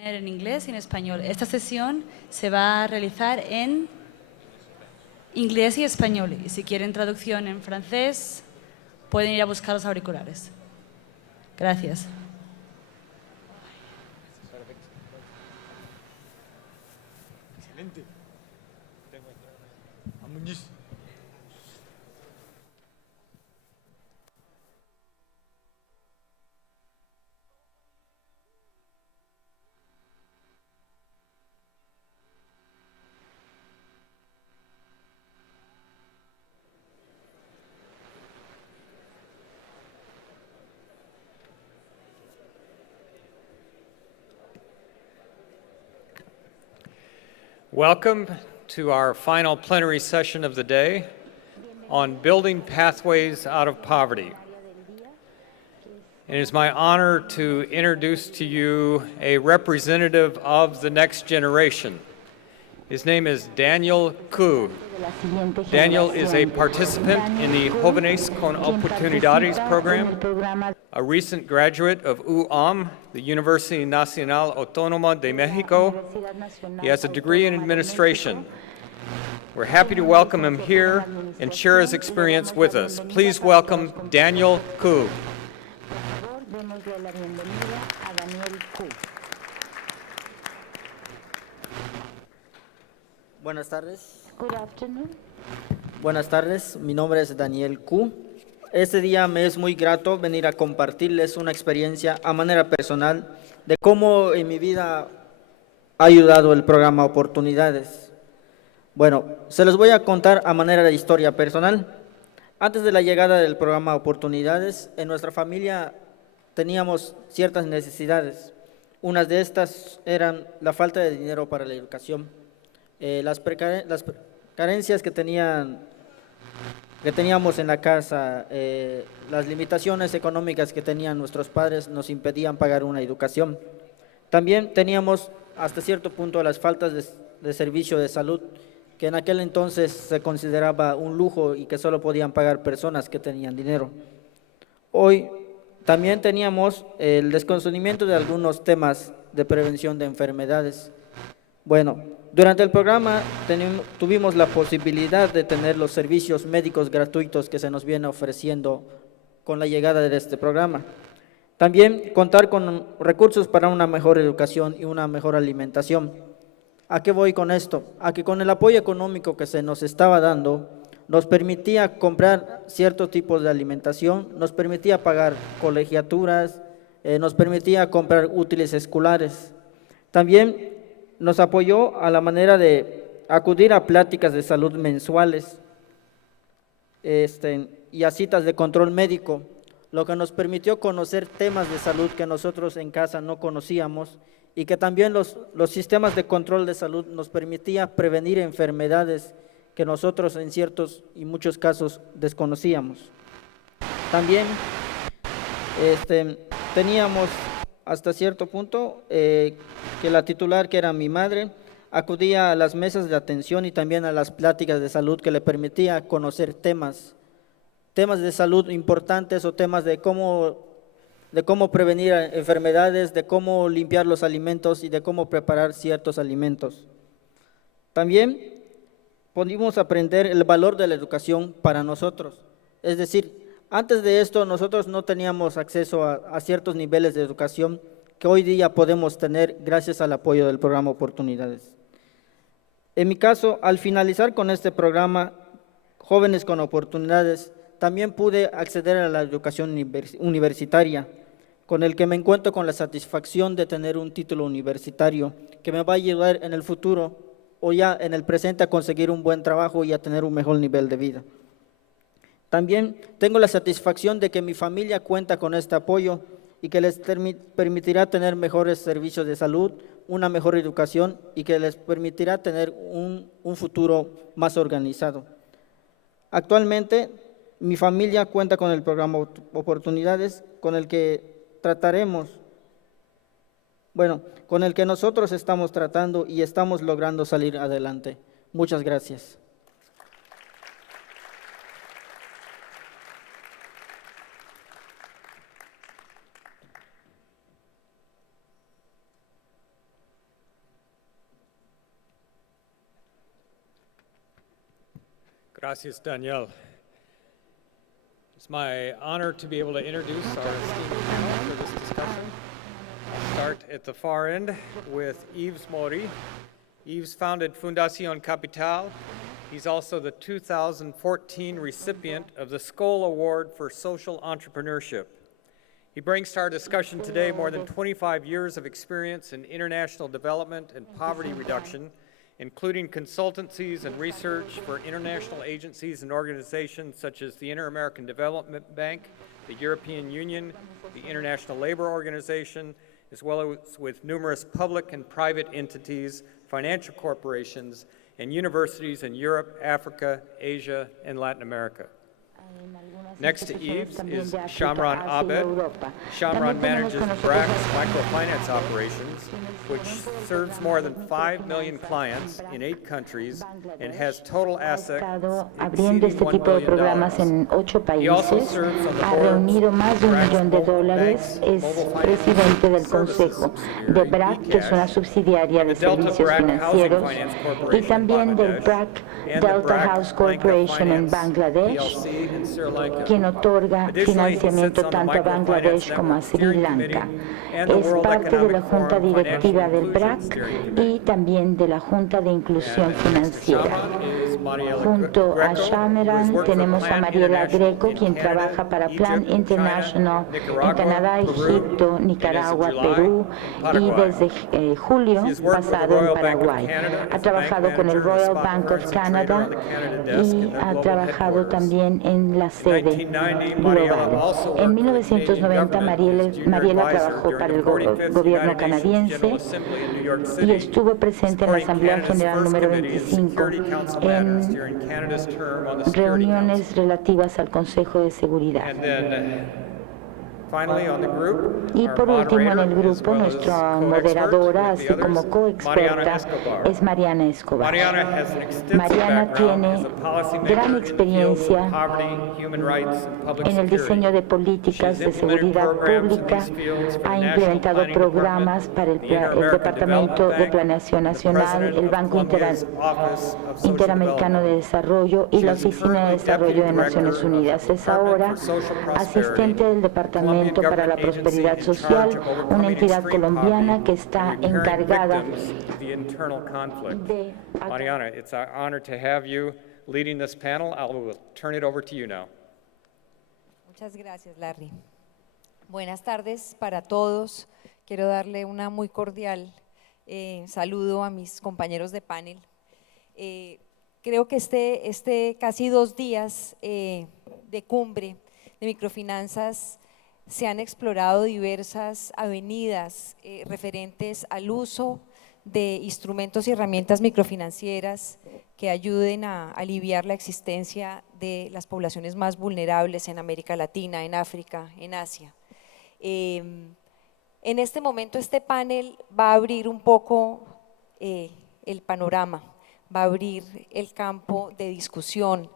En inglés y en español. Esta sesión se va a realizar en inglés y español. Y si quieren traducción en francés, pueden ir a buscar los auriculares. Gracias. Excelente. A Muñiz. Welcome to our final plenary session of the day on building pathways out of poverty. It is my honor to introduce to you a representative of the next generation. His name is Daniel Ku. Daniel is a participant in the Jóvenes con Oportunidades program, a recent graduate of UAM, the University Nacional Autónoma de Mexico. He has a degree in administration. We're happy to welcome him here and share his experience with us. Please welcome Daniel Ku. Démosle la bienvenida a Daniel Ku. Buenas tardes. Good afternoon. Buenas tardes, mi nombre es Daniel Ku. Este día me es muy grato venir a compartirles una experiencia a manera personal de cómo en mi vida ha ayudado el programa Oportunidades. Bueno, se los voy a contar a manera de historia personal. Antes de la llegada del programa Oportunidades, en nuestra familia teníamos ciertas necesidades. Unas de estas eran la falta de dinero para la educación, las carencias que teníamos en la casa, las limitaciones económicas que tenían nuestros padres nos impedían pagar una educación. También teníamos hasta cierto punto las faltas de servicio de salud, que en aquel entonces se consideraba un lujo y que solo podían pagar personas que tenían dinero. Hoy también teníamos el desconocimiento de algunos temas de prevención de enfermedades. Bueno, durante el programa tuvimos la posibilidad de tener los servicios médicos gratuitos que se nos viene ofreciendo con la llegada de este programa. También contar con recursos para una mejor educación y una mejor alimentación. ¿A qué voy con esto? A que con el apoyo económico que se nos estaba dando, nos permitía comprar ciertos tipos de alimentación, nos permitía pagar colegiaturas, nos permitía comprar útiles escolares. También nos apoyó a la manera de acudir a pláticas de salud mensuales y a citas de control médico, lo que nos permitió conocer temas de salud que nosotros en casa no conocíamos y que también los sistemas de control de salud nos permitía prevenir enfermedades que nosotros en ciertos y muchos casos desconocíamos. También teníamos hasta cierto punto que la titular, que era mi madre, acudía a las mesas de atención y también a las pláticas de salud que le permitía conocer temas de salud importantes o temas de cómo prevenir enfermedades, de cómo limpiar los alimentos y de cómo preparar ciertos alimentos. También pudimos aprender el valor de la educación para nosotros. Es decir, antes de esto nosotros no teníamos acceso a ciertos niveles de educación que hoy día podemos tener gracias al apoyo del programa Oportunidades. En mi caso, al finalizar con este programa, Jóvenes con Oportunidades, también pude acceder a la educación universitaria, con el que me encuentro con la satisfacción de tener un título universitario que me va a ayudar en el futuro o ya en el presente a conseguir un buen trabajo y a tener un mejor nivel de vida. También tengo la satisfacción de que mi familia cuenta con este apoyo y que les permitirá tener mejores servicios de salud, una mejor educación y que les permitirá tener un futuro más organizado. Actualmente, mi familia cuenta con el programa Oportunidades, con el que con el que nosotros estamos tratando y estamos logrando salir adelante. Muchas gracias. Gracias, Danielle. It's my honor to be able to introduce our esteemed panel for this discussion. Start at the far end with Yves Mori. Yves founded Fundación Capital. He's also the 2014 recipient of the Skoll Award for Social Entrepreneurship. He brings to our discussion today more than 25 years of experience in international development and poverty reduction, including consultancies and research for international agencies and organizations such as the Inter-American Development Bank, the European Union, the International Labor Organization, as well as with numerous public and private entities, financial corporations, and universities in Europe, Africa, Asia, and Latin America. Next to Yves is Shamran Abed. Shamran manages BRAC's microfinance operations, which serves more than 5 million clients in 8 countries and has total assets abriendo este exceeding $1 tipo de programas billion. en 8 He also países, serves on the ha boards reunido más de of $1 millón de BRAC's dólares, Mobile es Finance presidente del Services consejo de subsidiary, BRAC, que es una eCash, subsidiaria de and the Delta servicios BRAC Housing financieros, Finance y Corporation in también del Bangladesh, BRAC and the Delta BRAC House Lanka Corporation en Finance Bangladesh, PLC in Sri Lanka. quien otorga Additionally, he financiamiento sits on the tanto a Bangladesh Microfinance como a Network Sri Steering Lanka. Committee and the Es World parte de la Economic Junta Forum Financial Directiva del Inclusion BRAC Steering Committee. y también de la Junta de Inclusión And next to Financiera. Shamran is Mariela Junto a Greco, who has Shamiran worked for tenemos a Plan Mariela International Greco, in quien Canada, trabaja para Plan Egypt, International China, en Nicaragua, Canadá, Peru, Egipto, and Nicaragua, as of July, Perú in y Paraguay. desde julio She has worked with the pasado en Royal Bank of Paraguay. Canada Ha as a bank trabajado con el manager and a Royal spot Bank of currency trader Canada on the Canada desk in y their ha global trabajado headquarters. también en la In sede 1990, Mariela global. also En worked for the Canadian 1990 government as junior Mariela advisor trabajó during para the el 45th gobierno United Nations General canadiense Assembly in New York y City, estuvo presente en la supporting Asamblea Canada's General first número committee in 25 Security Council matters en during Canada's term on the Security Council. reuniones relativas al Consejo de Seguridad. And then finally on the group, Y our por último en el moderator, as grupo, well as nuestra co-expert moderadora, with the así como others, Mariana coexperta, Escobar. es Mariana Escobar. Mariana has an extensive Mariana background tiene as a policymaker gran in the fields of experiencia poverty, human rights, and public en el diseño security. de políticas She de has implemented seguridad programs in pública, these fields for the ha National implementado Planning programas Department, para el the Inter-American Departamento Development de Bank, Planeación the Nacional, President el of Banco Columbia's Office of Social Interamericano de Development. Desarrollo y She la is Oficina de currently Desarrollo Deputy de Naciones Director of Unidas. the Es Department ahora for Social Prosperity, asistente del Departamento Colombian para la government Prosperidad agency in Social, charge of una overcoming entidad extreme colombiana poverty que está and repairing encargada victims of the internal conflict. de Mariana, it's our honor to have you leading this panel. I will turn it over to you now. Muchas gracias, Larry. Buenas tardes para todos. Quiero darle una muy cordial saludo a mis compañeros de panel. Creo que este casi 2 días de cumbre de microfinanzas se han explorado diversas avenidas referentes al uso de instrumentos y herramientas microfinancieras que ayuden a aliviar la existencia de las poblaciones más vulnerables en América Latina, en África, en Asia. En este momento este panel va a abrir un poco el panorama, va a abrir el campo de discusión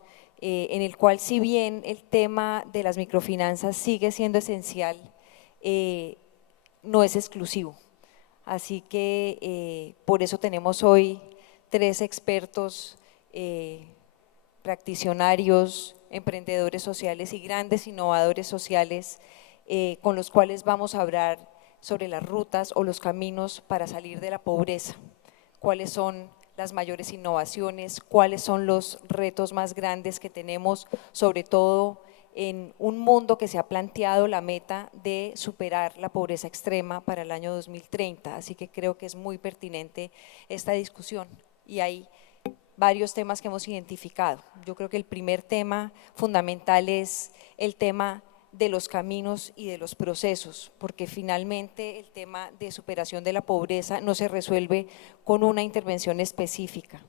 en el cual, si bien el tema de las microfinanzas sigue siendo esencial, no es exclusivo. Así que por eso tenemos hoy 3 expertos, practicionarios, emprendedores sociales y grandes innovadores sociales con los cuales vamos a hablar sobre las rutas o los caminos para salir de la pobreza, cuáles son las mayores innovaciones, cuáles son los retos más grandes que tenemos, sobre todo en un mundo que se ha planteado la meta de superar la pobreza extrema para el año 2030. Así que creo que es muy pertinente esta discusión y hay varios temas que hemos identificado. Yo creo que el primer tema fundamental es el tema de los caminos y de los procesos, porque finalmente el tema de superación de la pobreza no se resuelve con una intervención específica.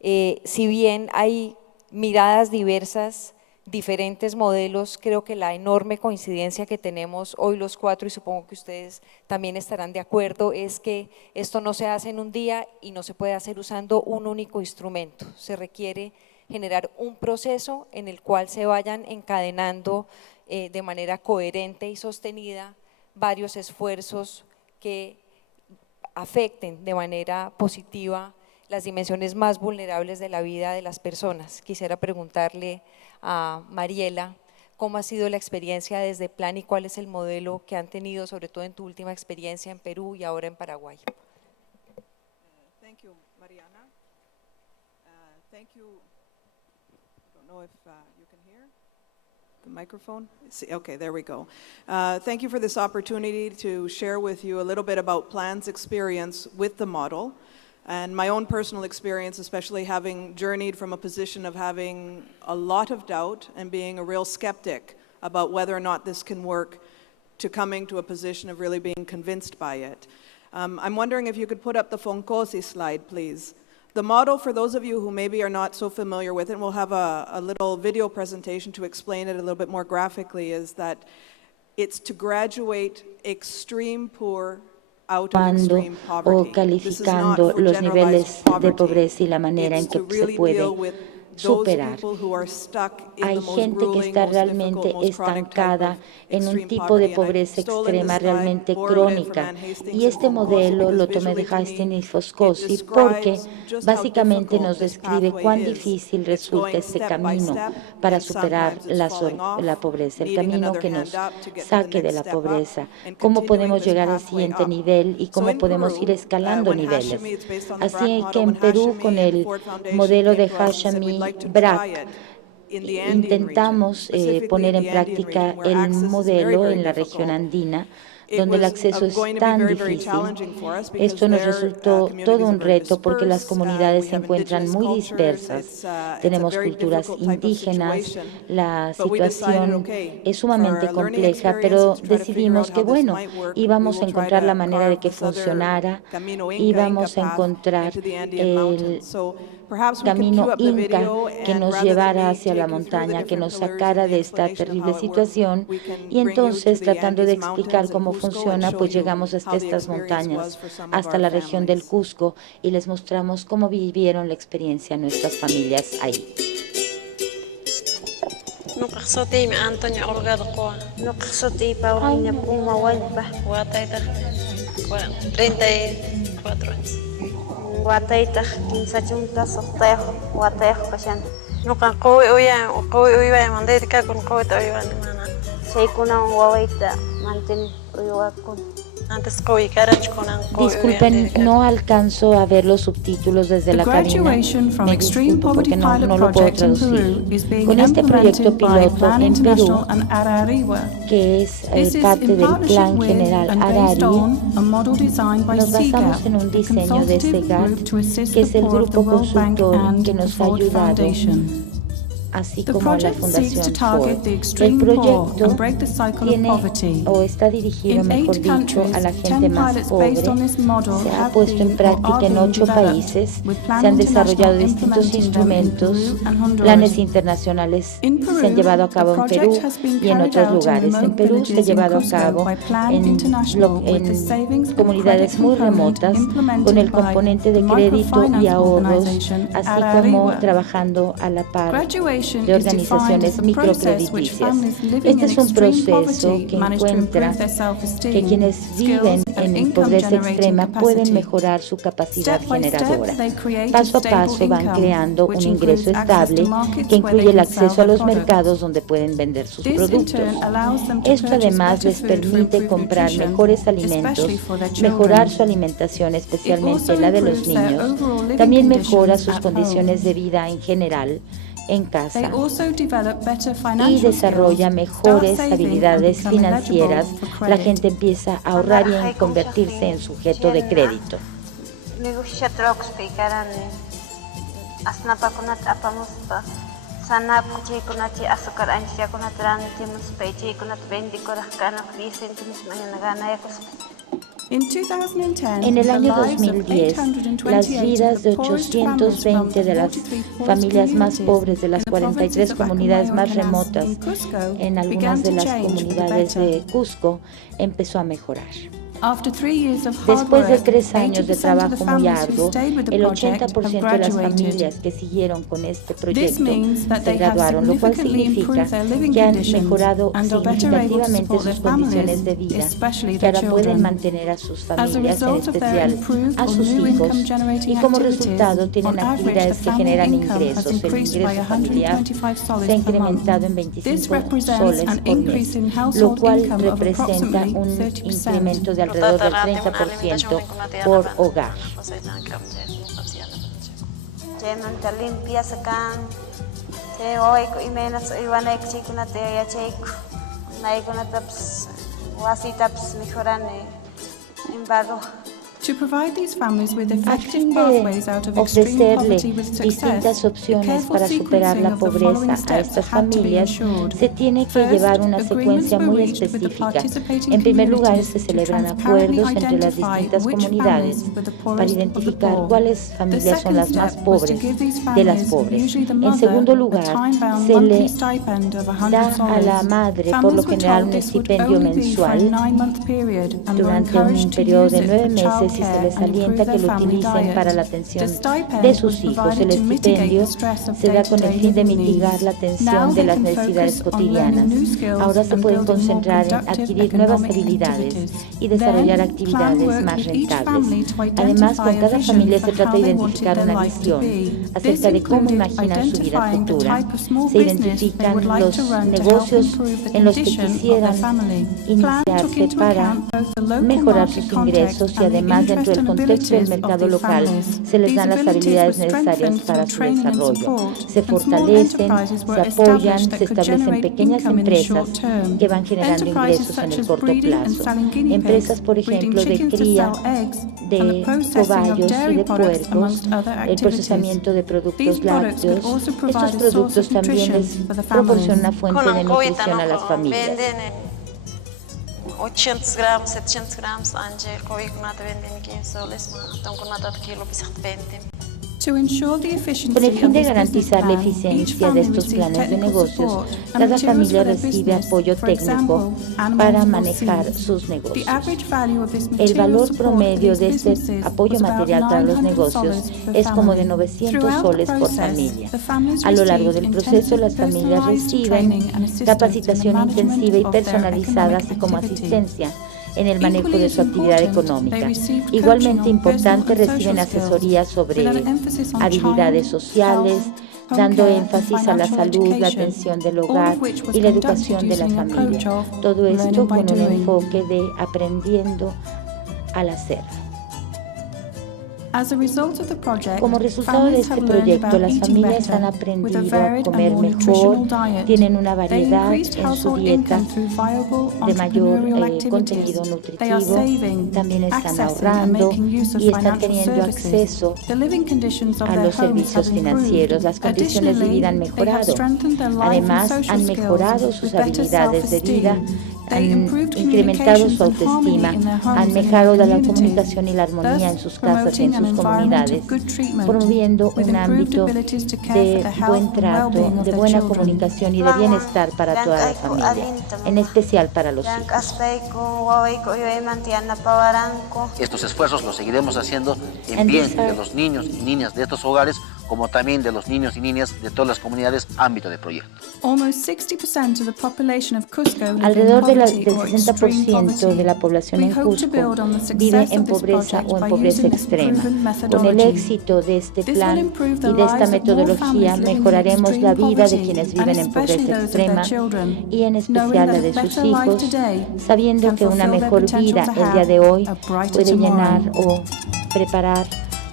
Si bien hay miradas diversas, diferentes modelos, creo que la enorme coincidencia que tenemos hoy los 4, y supongo que ustedes también estarán de acuerdo, es que esto no se hace en un día y no se puede hacer usando un único instrumento. Se requiere generar un proceso en el cual se vayan encadenando de manera coherente y sostenida varios esfuerzos que afecten de manera positiva las dimensiones más vulnerables de la vida de las personas. Quisiera preguntarle a Mariela, ¿cómo ha sido la experiencia desde Plan y cuál es el modelo que han tenido, sobre todo en tu última experiencia en Perú y ahora en Paraguay? Thank you, Mariana. Thank you. I don't know if you can hear the microphone. Okay, there we go. Thank you for this opportunity to share with you a little bit about Plan's experience with the model and my own personal experience, especially having journeyed from a position of having a lot of doubt and being a real skeptic about whether or not this can work, to coming to a position of really being convinced by it. I'm wondering if you could put up the Foncosi slide, please. The model, for those of you who maybe are not so familiar with it, we'll have a little video presentation to explain it a little bit more graphically, is that it's to graduate extreme poor out of extreme poverty. O calificando los niveles de pobreza y la manera en que se puede superar. Hay gente que está realmente estancada en un tipo de pobreza extrema realmente crónica, y este modelo lo tomé de Hastings y Foscosi porque básicamente nos describe cuán difícil resulta este camino para superar la pobreza, el camino que nos saque de la pobreza, cómo podemos llegar al siguiente nivel y cómo podemos ir escalando niveles. Así que en Perú, con el modelo de Hashemi BRAC, intentamos poner en práctica el modelo en la región andina, donde el acceso es tan difícil. Esto nos resultó todo un reto porque las comunidades se encuentran muy dispersas. Tenemos culturas indígenas, la situación es sumamente compleja, pero decidimos que, bueno, íbamos a encontrar la manera de que funcionara, íbamos a encontrar el camino inca que nos llevara hacia la montaña, que nos sacara de esta terrible situación, y entonces, tratando de explicar cómo funciona, pues llegamos hasta estas montañas, hasta la región del Cusco, y les mostramos cómo vivieron la experiencia nuestras familias ahí. Nuqaqsoti mi Antonio Olgado Qoa. Nuqaqsoti Paulina Puma Walpa. Guataita 34 años. Guataita 15 chuntas Otejo, Guatejo Kashan. Nuqa qowi uya mandayta con qowi uya mana. Seikuna Wawaita manten uyuakun. Antes qowi karach konan qowi. Disculpen, no alcanzo a ver los subtítulos desde la cabina. Me disculpo porque no lo puedo traducir. Con este proyecto piloto en Perú, que es parte del Plan General Harari, nos basamos en un diseño de SEGAT, que es el grupo consultor que nos ha ayudado, así como la Fundación Ford. El proyecto tiene o está dirigido, mejor dicho, a la gente más pobre. Se ha puesto en práctica en 8 países. Se han desarrollado distintos instrumentos, planes internacionales se han llevado a cabo en Perú y en otros lugares. En Perú se ha llevado a cabo en comunidades muy remotas, con el componente de crédito y ahorros, así como trabajando a la par de organizaciones microcrediticias. Este es un proceso que encuentra que quienes viven en pobreza extrema pueden mejorar su capacidad generadora. Paso a paso van creando un ingreso estable que incluye el acceso a los mercados donde pueden vender sus productos. Esto además les permite comprar mejores alimentos, mejorar su alimentación, especialmente la de los niños. También mejora sus condiciones de vida en general en casa y desarrolla mejores habilidades financieras. La gente empieza a ahorrar y a convertirse en sujeto de crédito. En el año 2010, las vidas de 820 de las familias más pobres de las 43 comunidades más remotas en algunas de las comunidades de Cusco empezó a mejorar. Después de 3 años de trabajo muy arduo, el 80% de las familias que siguieron con este proyecto se graduaron, lo cual significa que han mejorado significativamente sus condiciones de vida, que ahora pueden mantener a sus familias, en especial a sus hijos, y como resultado tienen actividades que generan ingresos. El ingreso familiar se ha incrementado en 25 soles por mes, lo cual representa un incremento de alrededor del 30% por hogar. A fin de ofrecerle distintas opciones para superar la pobreza a estas familias, se tiene que llevar una secuencia muy específica. En primer lugar, se celebran acuerdos entre las distintas comunidades para identificar cuáles familias son las más pobres de las pobres. En segundo lugar, se le da a la madre, por lo general, un estipendio mensual durante un periodo de 9 meses y se les alienta que lo utilicen para la atención de sus hijos. El estipendio se da con el fin de mitigar la tensión de las necesidades cotidianas. Ahora se pueden concentrar en adquirir nuevas habilidades y desarrollar actividades más rentables. Además, con cada familia se trata de identificar una visión acerca de cómo imaginan su vida futura. Se identifican los negocios en los que quisieran iniciarse para mejorar sus ingresos y además dentro del contexto del mercado local se les dan las habilidades necesarias para su desarrollo. Se fortalecen, se apoyan, se establecen pequeñas empresas que van generando ingresos en el corto plazo. Empresas, por ejemplo, de cría de cobayos y de puercos, el procesamiento de productos lácteos. Estos productos también les proporcionan una fuente de nutrición a las familias. 800 gramos, 700 gramos, Angel, COVID kunata 15 soles, matong kunata kilo bisat 20. Con el fin de garantizar la eficiencia de estos planes de negocios, cada familia recibe apoyo técnico para manejar sus negocios. El valor promedio de este apoyo material para los negocios es como de 900 soles por familia. A lo largo del proceso, las familias reciben capacitación intensiva y personalizada, así como asistencia en el manejo de su actividad económica. Igualmente importante, reciben asesoría sobre habilidades sociales, dando énfasis a la salud, la atención del hogar y la educación de la familia. Todo esto con un enfoque de aprendiendo al hacer. Como resultado de este proyecto, las familias han aprendido a comer mejor, tienen una variedad en su dieta de mayor contenido nutritivo, también están ahorrando y están teniendo acceso a los servicios financieros. Las condiciones de vida han mejorado. Además, han mejorado sus habilidades de vida, han incrementado su autoestima, han mejorado la comunicación y la armonía en sus casas y en sus comunidades, promoviendo un ámbito de buen trato, de buena comunicación y de bienestar para toda la familia, en especial para los hijos. Estos esfuerzos los seguiremos haciendo en bien de los niños y niñas de estos hogares, como también de los niños y niñas de todas las comunidades ámbito de proyecto. Alrededor del 60% de la población en Cusco vive en pobreza o en pobreza extrema. Con el éxito de este plan y de esta metodología mejoraremos la vida de quienes viven en pobreza extrema y en especial la de sus hijos, sabiendo que una mejor vida el día de hoy puede llenar o preparar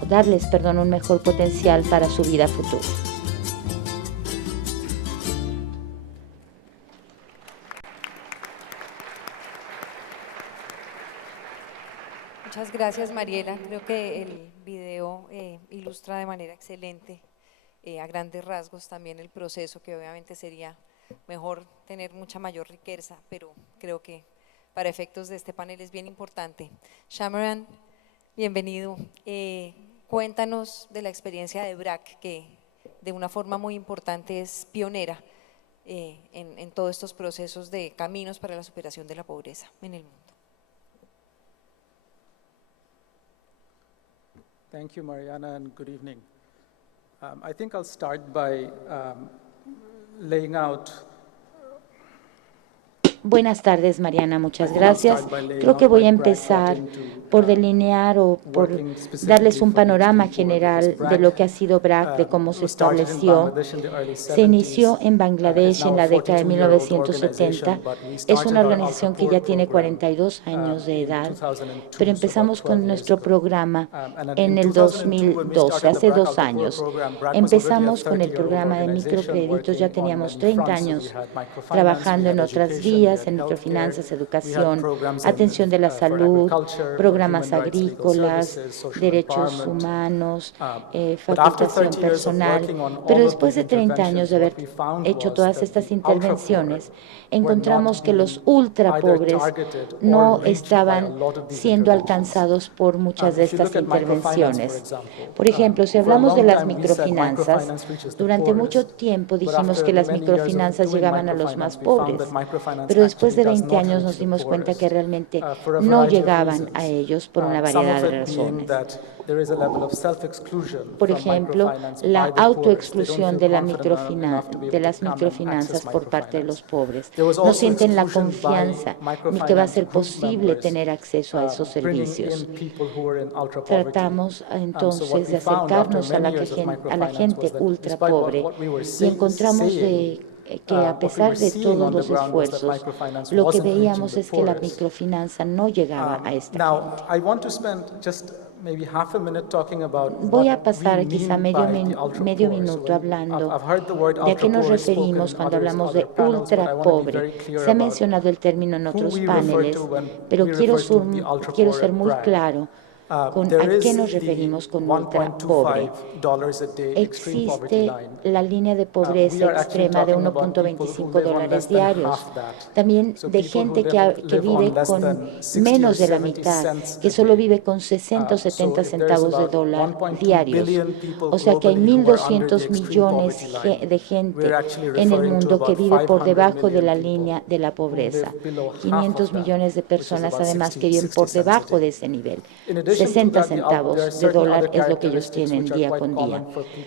darles, un mejor potencial para su vida futura. Muchas gracias, Mariela. Creo que el video ilustra de manera excelente, a grandes rasgos, también el proceso, que obviamente sería mejor tener mucha mayor riqueza, pero creo que para efectos de este panel es bien importante. Shamaran, bienvenido. Cuéntanos de la experiencia de BRAC, que de una forma muy importante es pionera en todos estos procesos de caminos para la superación de la pobreza en el mundo. Thank you, Mariana, and good evening. I think I'll start by laying out. Buenas tardes, Mariana, muchas gracias. Creo que voy a empezar por delinear o por darles un panorama general de lo que ha sido BRAC, de cómo se estableció. Se inició en Bangladesh en la década de 1970. Es una organización que ya tiene 42 años de edad, pero empezamos con nuestro programa en el 2012, hace 2 años. Empezamos con el programa de microcréditos, ya teníamos 30 años trabajando en otras vías, en microfinanzas, educación, atención de la salud, programas agrícolas, derechos humanos, facultación personal. Pero después de 30 años de haber hecho todas estas intervenciones, encontramos que los ultra pobres no estaban siendo alcanzados por muchas de estas intervenciones. Por ejemplo, si hablamos de las microfinanzas, durante mucho tiempo dijimos que las microfinanzas llegaban a los más pobres, pero después de 20 años nos dimos cuenta que realmente no llegaban a ellos por una variedad de razones. Por ejemplo, la autoexclusión de las microfinanzas por parte de los pobres. No sienten la confianza ni que va a ser posible tener acceso a esos servicios. Tratamos entonces de acercarnos a la gente ultra pobre y encontramos que a pesar de todos los esfuerzos, lo que veíamos es que la microfinanza no llegaba a esta gente. Voy a pasar quizá medio minuto hablando de a qué nos referimos cuando hablamos de ultra pobre. Se ha mencionado el término en otros paneles, pero quiero ser muy claro con a qué nos referimos con ultra pobre. Existe la línea de pobreza extrema de $1.25 diarios. También de gente que vive con menos de la mitad, que solo vive con 60 o 70 centavos de dólar diarios. O sea que hay 1.200 millones de gente en el mundo que vive por debajo de la línea de la pobreza. 500 millones de personas además que viven por debajo de ese nivel. 60 centavos de dólar es lo que ellos tienen día con día.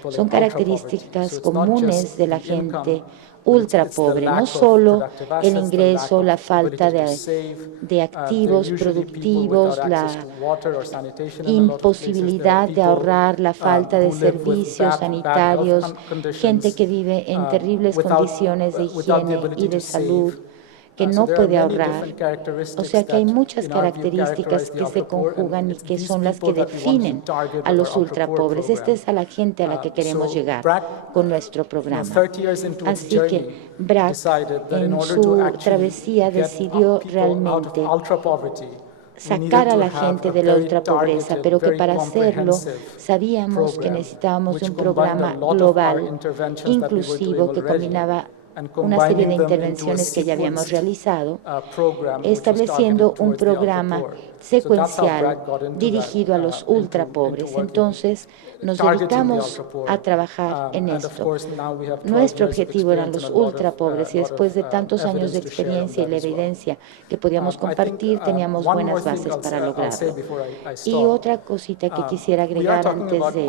Son características comunes de la gente ultra pobre, no solo el ingreso, la falta de activos productivos, la imposibilidad de ahorrar, la falta de servicios sanitarios, gente que vive en terribles condiciones de higiene y de salud, que no puede ahorrar. O sea que hay muchas características que se conjugan y que son las que definen a los ultrapobres. Esta es a la gente a la que queremos llegar con nuestro programa. Así que BRAC en su travesía decidió realmente sacar a la gente de la ultrapobreza, pero que para hacerlo sabíamos que necesitábamos un programa global, inclusivo, que combinaba una serie de intervenciones que ya habíamos realizado, estableciendo un programa secuencial dirigido a los ultrapobres. Entonces, nos dedicamos a trabajar en esto. Nuestro objetivo eran los ultrapobres y después de tantos años de experiencia y la evidencia que podíamos compartir, teníamos buenas bases para lograrlo. Y otra cosita que quisiera agregar antes de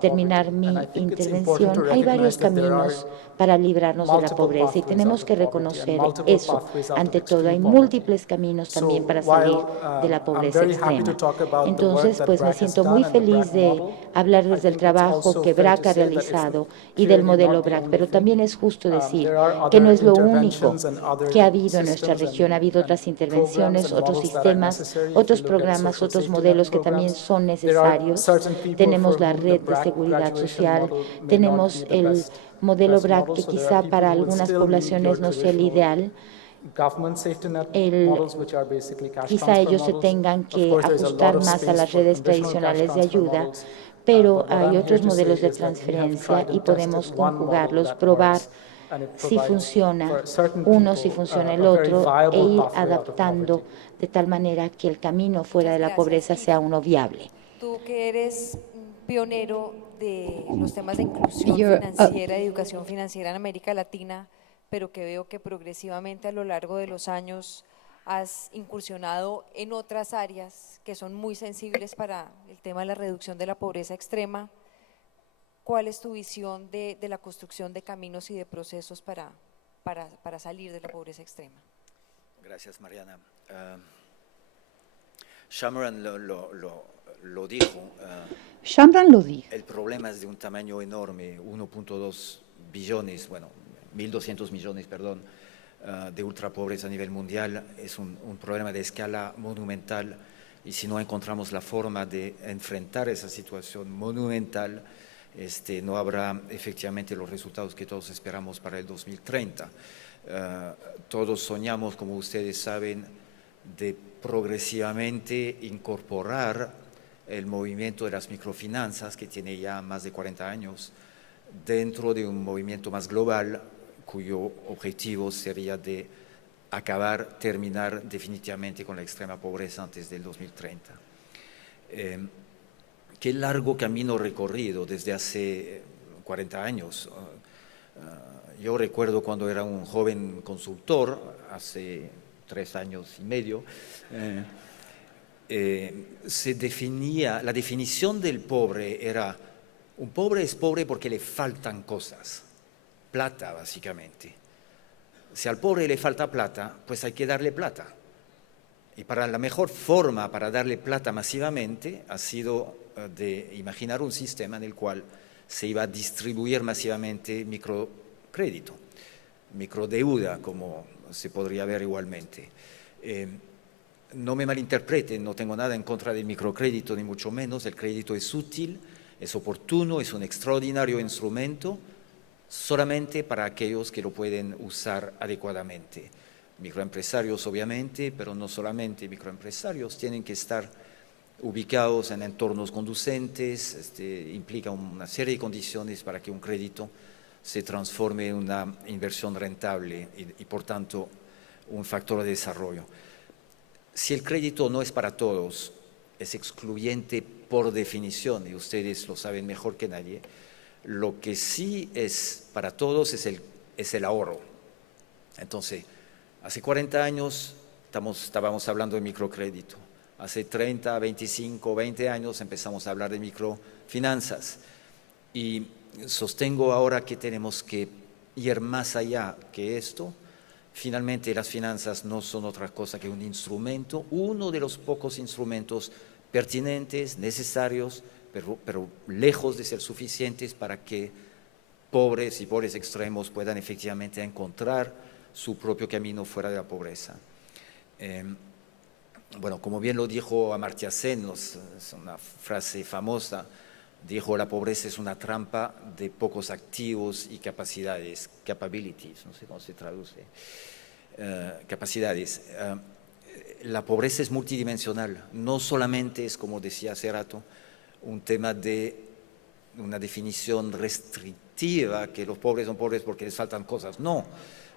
terminar mi intervención, hay varios caminos para librarnos de la pobreza y tenemos que reconocer eso. Ante todo, hay múltiples caminos también para salir de la pobreza extrema. Entonces, pues me siento muy feliz de hablar desde el trabajo que BRAC ha realizado y del modelo BRAC, pero también es justo decir que no es lo único que ha habido en nuestra región. Ha habido otras intervenciones, otros sistemas, otros programas, otros modelos que también son necesarios. Tenemos la red de seguridad social, tenemos el modelo BRAC que quizá para algunas poblaciones no sea el ideal. Quizá ellos se tengan que ajustar más a las redes tradicionales de ayuda, pero hay otros modelos de transferencia y podemos conjugarlos, probar si funciona uno, si funciona el otro, e ir adaptando de tal manera que el camino fuera de la pobreza sea uno viable. Tú que eres pionero de los temas de inclusión financiera, educación financiera en América Latina, pero que veo que progresivamente a lo largo de los años has incursionado en otras áreas que son muy sensibles para el tema de la reducción de la pobreza extrema. ¿Cuál es tu visión de la construcción de caminos y de procesos para salir de la pobreza extrema? Gracias, Mariana. Shamran lo dijo. Shamran lo dijo. El problema es de un tamaño enorme, 1.2 billones, bueno, 1.200 millones, perdón, de ultrapobreza a nivel mundial. Es un problema de escala monumental, y si no encontramos la forma de enfrentar esa situación monumental, no habrá efectivamente los resultados que todos esperamos para el 2030. Todos soñamos, como ustedes saben, de progresivamente incorporar el movimiento de las microfinanzas, que tiene ya más de 40 años, dentro de un movimiento más global, cuyo objetivo sería de terminar definitivamente con la extrema pobreza antes del 2030. Qué largo camino recorrido desde hace 40 años. Yo recuerdo cuando era un joven consultor, hace 3 años y medio, la definición del pobre era: un pobre es pobre porque le faltan cosas, plata básicamente. Si al pobre le falta plata, pues hay que darle plata. Y la mejor forma para darle plata masivamente ha sido de imaginar un sistema en el cual se iba a distribuir masivamente microcrédito, microdeuda, como se podría ver igualmente. No me malinterpreten, no tengo nada en contra del microcrédito, ni mucho menos. El crédito es útil, es oportuno, es un extraordinario instrumento, solamente para aquellos que lo pueden usar adecuadamente. Microempresarios, obviamente, pero no solamente microempresarios, tienen que estar ubicados en entornos conducentes. Implica una serie de condiciones para que un crédito se transforme en una inversión rentable y por tanto, un factor de desarrollo. Si el crédito no es para todos, es excluyente por definición, y ustedes lo saben mejor que nadie, lo que sí es para todos es el ahorro. Entonces, hace 40 años estábamos hablando de microcrédito. Hace 30, 25, 20 años empezamos a hablar de microfinanzas. Y sostengo ahora que tenemos que ir más allá que esto. Finalmente, las finanzas no son otra cosa que un instrumento, uno de los pocos instrumentos pertinentes, necesarios, pero lejos de ser suficientes para que pobres y pobres extremos puedan efectivamente encontrar su propio camino fuera de la pobreza. Bueno, como bien lo dijo Amartya Sen, es una frase famosa, dijo: la pobreza es una trampa de pocos activos y capacidades, capabilities, no sé cómo se traduce, capacidades. La pobreza es multidimensional, no solamente es, como decía hace rato, un tema de una definición restrictiva, que los pobres son pobres porque les faltan cosas. No,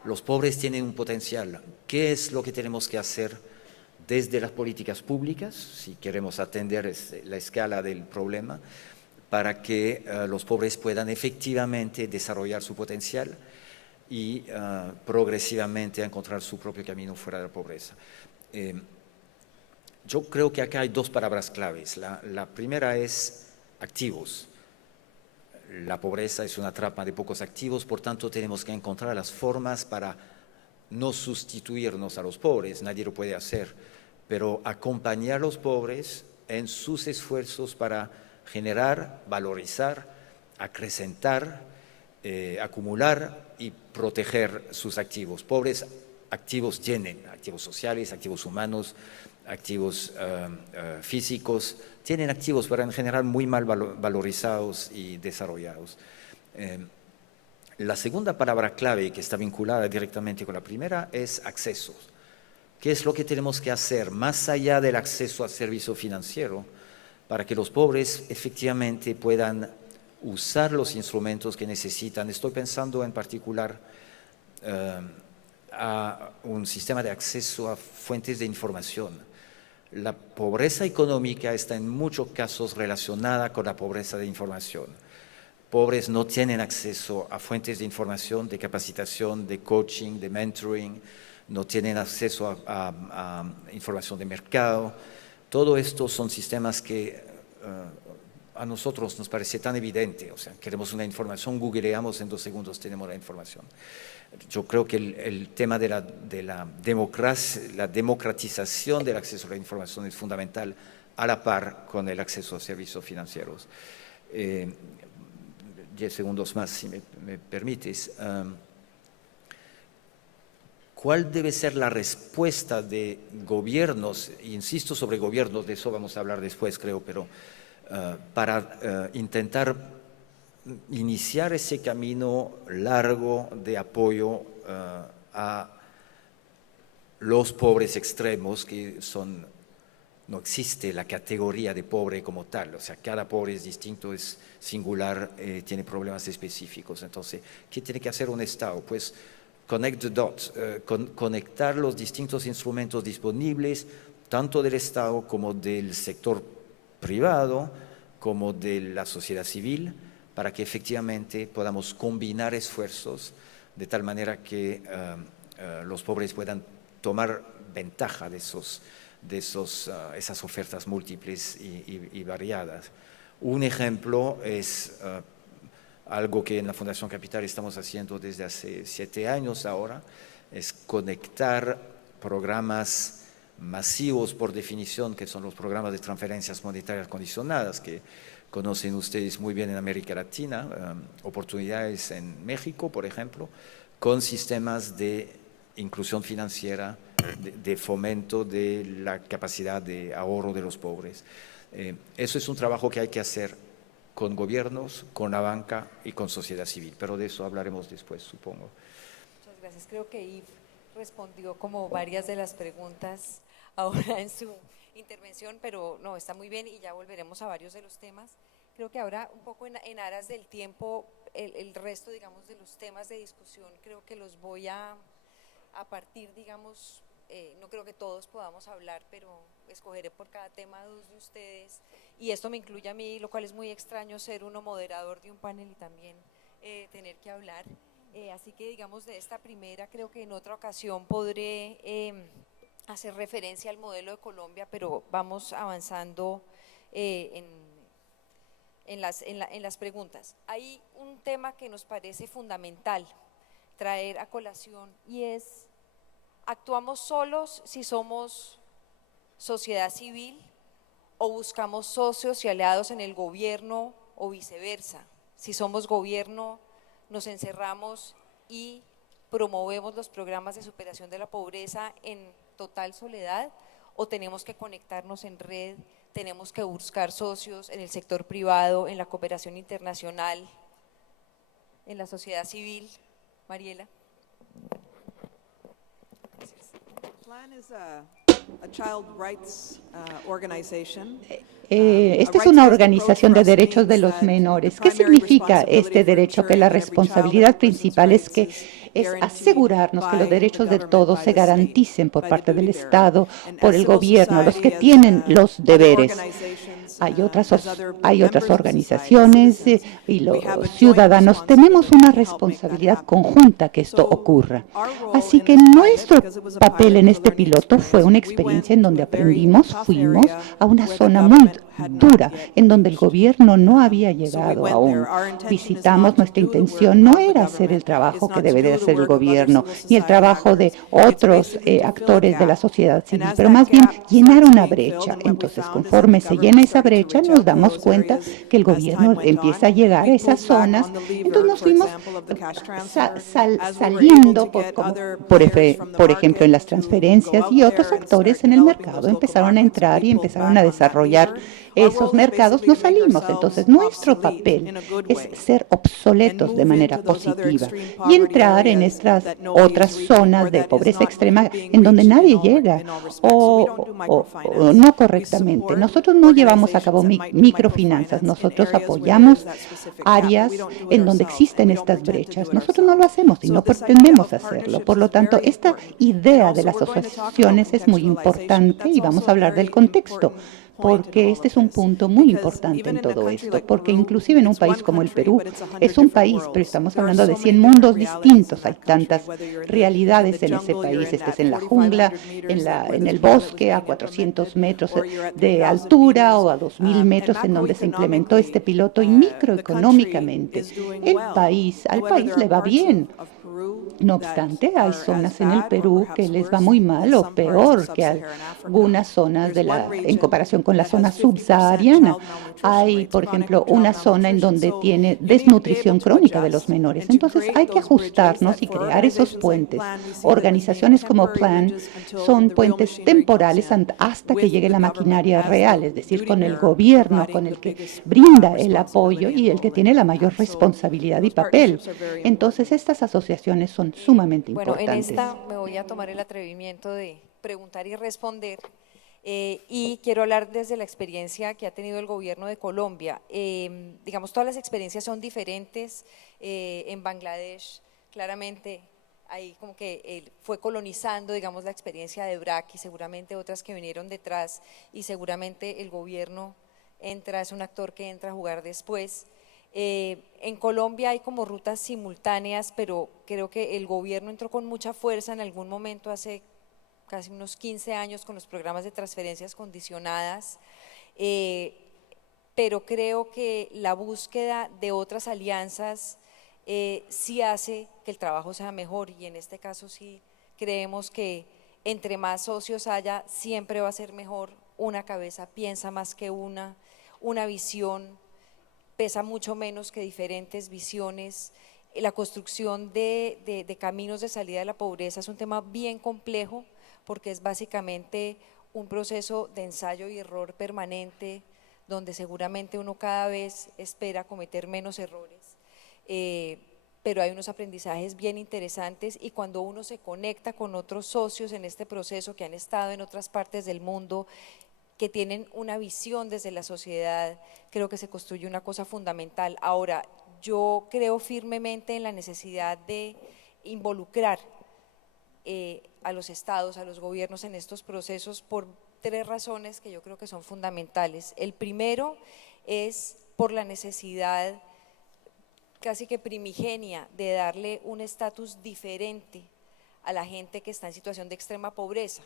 los pobres tienen un potencial. ¿Qué es lo que tenemos que hacer desde las políticas públicas, si queremos atender la escala del problema, para que los pobres puedan efectivamente desarrollar su potencial y progresivamente encontrar su propio camino fuera de la pobreza? Yo creo que acá hay 2 palabras claves. La primera es activos. La pobreza es una trampa de pocos activos, por tanto tenemos que encontrar las formas para no sustituirnos a los pobres, nadie lo puede hacer, pero acompañar a los pobres en sus esfuerzos para generar, valorizar, acrecentar, acumular y proteger sus activos. Pobres activos tienen, activos sociales, activos humanos, activos físicos, tienen activos, pero en general muy mal valorizados y desarrollados. La segunda palabra clave, que está vinculada directamente con la primera, es accesos. ¿Qué es lo que tenemos que hacer más allá del acceso al servicio financiero para que los pobres efectivamente puedan usar los instrumentos que necesitan? Estoy pensando en particular a un sistema de acceso a fuentes de información. La pobreza económica está en muchos casos relacionada con la pobreza de información. Pobres no tienen acceso a fuentes de información, de capacitación, de coaching, de mentoring, no tienen acceso a información de mercado. Todo esto son sistemas que a nosotros nos parece tan evidente. O sea, queremos una información, googleamos, en 2 segundos tenemos la información. Yo creo que el tema de la democratización del acceso a la información es fundamental, a la par con el acceso a servicios financieros. 10 segundos más, si me permites. ¿Cuál debe ser la respuesta de gobiernos? Insisto sobre gobiernos, de eso vamos a hablar después, creo, pero para intentar iniciar ese camino largo de apoyo a los pobres extremos, que son, no existe la categoría de pobre como tal, o sea, cada pobre es distinto, es singular, tiene problemas específicos. Entonces, ¿qué tiene que hacer un Estado? Pues connect the dots, conectar los distintos instrumentos disponibles, tanto del Estado como del sector privado, como de la sociedad civil, para que efectivamente podamos combinar esfuerzos de tal manera que los pobres puedan tomar ventaja de esas ofertas múltiples y variadas. Un ejemplo es algo que en la Fundación Capital estamos haciendo desde hace 7 años ahora, es conectar programas masivos por definición, que son los programas de transferencias monetarias condicionadas, que conocen ustedes muy bien en América Latina, oportunidades en México, por ejemplo, con sistemas de inclusión financiera, de fomento de la capacidad de ahorro de los pobres. Eso es un trabajo que hay que hacer con gobiernos, con la banca y con sociedad civil, pero de eso hablaremos después, supongo. Muchas gracias. Creo que Yves respondió como varias de las preguntas ahora en su intervención, pero no, está muy bien y ya volveremos a varios de los temas. Creo que ahora un poco en aras del tiempo, el resto, digamos, de los temas de discusión, creo que los voy a partir, digamos, no creo que todos podamos hablar, pero escogeré por cada tema 2 de ustedes, y esto me incluye a mí, lo cual es muy extraño ser uno moderador de un panel y también tener que hablar. Así que, digamos, de esta primera, creo que en otra ocasión podré hacer referencia al modelo de Colombia, pero vamos avanzando en las preguntas. Hay un tema que nos parece fundamental traer a colación y es: ¿actuamos solos si somos sociedad civil o buscamos socios y aliados en el gobierno o viceversa? Si somos gobierno, nos encerramos y promovemos los programas de superación de la pobreza en total soledad, o tenemos que conectarnos en red, tenemos que buscar socios en el sector privado, en la cooperación internacional, en la sociedad civil. Mariela. Plan is a child rights organization. Esta es una organización de derechos de los menores. ¿Qué significa este derecho? Que la responsabilidad principal es asegurarnos que los derechos de todos se garanticen por parte del Estado, por el gobierno, los que tienen los deberes. Hay otras organizaciones y los ciudadanos tenemos una responsabilidad conjunta que esto ocurra. Así que nuestro papel en este piloto fue una experiencia en donde aprendimos, fuimos a una zona muy dura, en donde el gobierno no había llegado aún. Visitamos, nuestra intención no era hacer el trabajo que debe de hacer el gobierno, ni el trabajo de otros actores de la sociedad civil, pero más bien llenar una brecha. Entonces, conforme se llena esa brecha, nos damos cuenta que el gobierno empieza a llegar a esas zonas. Entonces nos fuimos saliendo, por ejemplo, en las transferencias, y otros actores en el mercado empezaron a entrar y empezaron a desarrollar esos mercados. Nos salimos. Entonces, nuestro papel es ser obsoletos de manera positiva y entrar en estas otras zonas de pobreza extrema en donde nadie llega o no correctamente. Nosotros no llevamos a cabo microfinanzas, nosotros apoyamos áreas en donde existen estas brechas. Nosotros no lo hacemos y no pretendemos hacerlo. Por lo tanto, esta idea de las asociaciones es muy importante y vamos a hablar del contexto. porque este es un punto muy importante en todo esto, porque inclusive en un país como el Perú, es un país, pero estamos hablando de 100 mundos distintos, hay tantas realidades en ese país, estés en la jungla, en el bosque, a 400 metros de altura o a 2.000 metros en donde se implementó este piloto, y microeconómicamente al país le va bien. No obstante, hay zonas en el Perú que les va muy mal o peor que algunas zonas en comparación con la zona subsahariana. Hay, por ejemplo, una zona en donde tiene desnutrición crónica de los menores. Entonces hay que ajustarnos y crear esos puentes. Organizaciones como Plan son puentes temporales hasta que llegue la maquinaria real, es decir, con el gobierno, con el que brinda el apoyo y el que tiene la mayor responsabilidad y papel. Entonces estas asociaciones son sumamente importantes. Bueno, en esta me voy a tomar el atrevimiento de preguntar y responder, y quiero hablar desde la experiencia que ha tenido el gobierno de Colombia. Digamos, todas las experiencias son diferentes. En Bangladesh, claramente, ahí como que fue colonizando, digamos, la experiencia de BRAC y seguramente otras que vinieron detrás, y seguramente el gobierno es un actor que entra a jugar después. En Colombia hay como rutas simultáneas, pero creo que el gobierno entró con mucha fuerza en algún momento hace casi unos 15 años con los programas de transferencias condicionadas, pero creo que la búsqueda de otras alianzas sí hace que el trabajo sea mejor, y en este caso sí creemos que entre más socios haya siempre va a ser mejor. Una cabeza piensa más que una visión pesa mucho menos que diferentes visiones. La construcción de caminos de salida de la pobreza es un tema bien complejo, porque es básicamente un proceso de ensayo y error permanente, donde seguramente uno cada vez espera cometer menos errores, pero hay unos aprendizajes bien interesantes, y cuando uno se conecta con otros socios en este proceso que han estado en otras partes del mundo, que tienen una visión desde la sociedad, creo que se construye una cosa fundamental. Ahora, yo creo firmemente en la necesidad de involucrar a los estados, a los gobiernos en estos procesos por 3 razones que yo creo que son fundamentales. El primero es por la necesidad casi que primigenia de darle un estatus diferente a la gente que está en situación de extrema pobreza,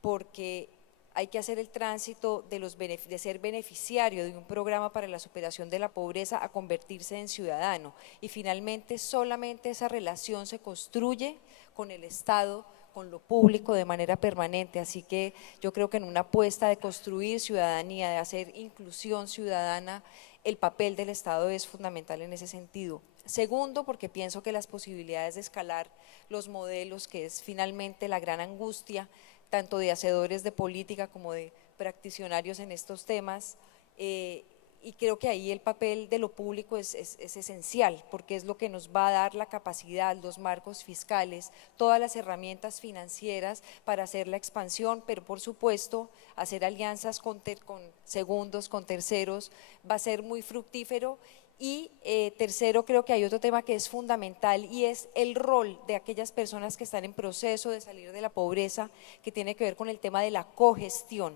porque hay que hacer el tránsito de ser beneficiario de un programa para la superación de la pobreza a convertirse en ciudadano, y finalmente solamente esa relación se construye con el Estado, con lo público de manera permanente. Así que yo creo que en una apuesta de construir ciudadanía, de hacer inclusión ciudadana, el papel del Estado es fundamental en ese sentido. Segundo, porque pienso que las posibilidades de escalar los modelos, que es finalmente la gran angustia tanto de hacedores de política como de practicionarios en estos temas, y creo que ahí el papel de lo público es esencial, porque es lo que nos va a dar la capacidad, los marcos fiscales, todas las herramientas financieras para hacer la expansión, pero por supuesto hacer alianzas con segundos, con terceros, va a ser muy fructífero. Y tercero, creo que hay otro tema que es fundamental, y es el rol de aquellas personas que están en proceso de salir de la pobreza, que tiene que ver con el tema de la cogestión.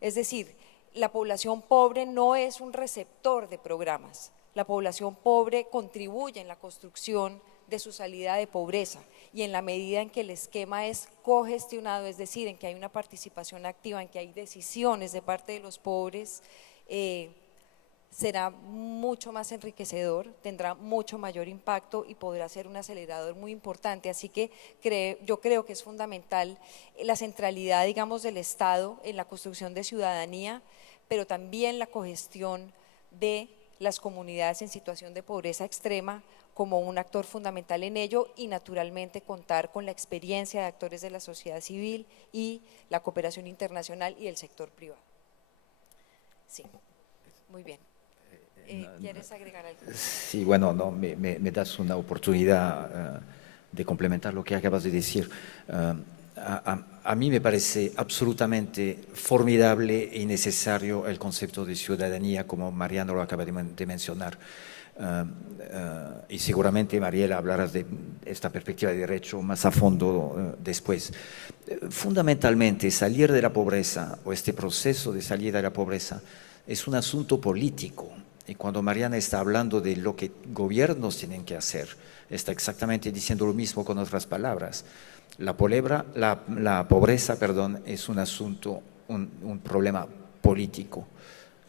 Es decir, la población pobre no es un receptor de programas, la población pobre contribuye en la construcción de su salida de pobreza, y en la medida en que el esquema es cogestionado, es decir, en que hay una participación activa, en que hay decisiones de parte de los pobres, será mucho más enriquecedor, tendrá mucho mayor impacto y podrá ser un acelerador muy importante. Así que yo creo que es fundamental la centralidad, digamos, del Estado en la construcción de ciudadanía, pero también la cogestión de las comunidades en situación de pobreza extrema como un actor fundamental en ello, y naturalmente contar con la experiencia de actores de la sociedad civil y la cooperación internacional y el sector privado. Sí, muy bien. ¿Quieres agregar algo? Sí, bueno, no, me das una oportunidad de complementar lo que acabas de decir. A mí me parece absolutamente formidable y necesario el concepto de ciudadanía, como Mariano lo acaba de mencionar. y seguramente Mariela hablará de esta perspectiva de derecho más a fondo después. Fundamentalmente, salir de la pobreza o este proceso de salida de la pobreza es un asunto político. Y cuando Mariana está hablando de lo que gobiernos tienen que hacer, está exactamente diciendo lo mismo con otras palabras. La pobreza, es un asunto, un problema político,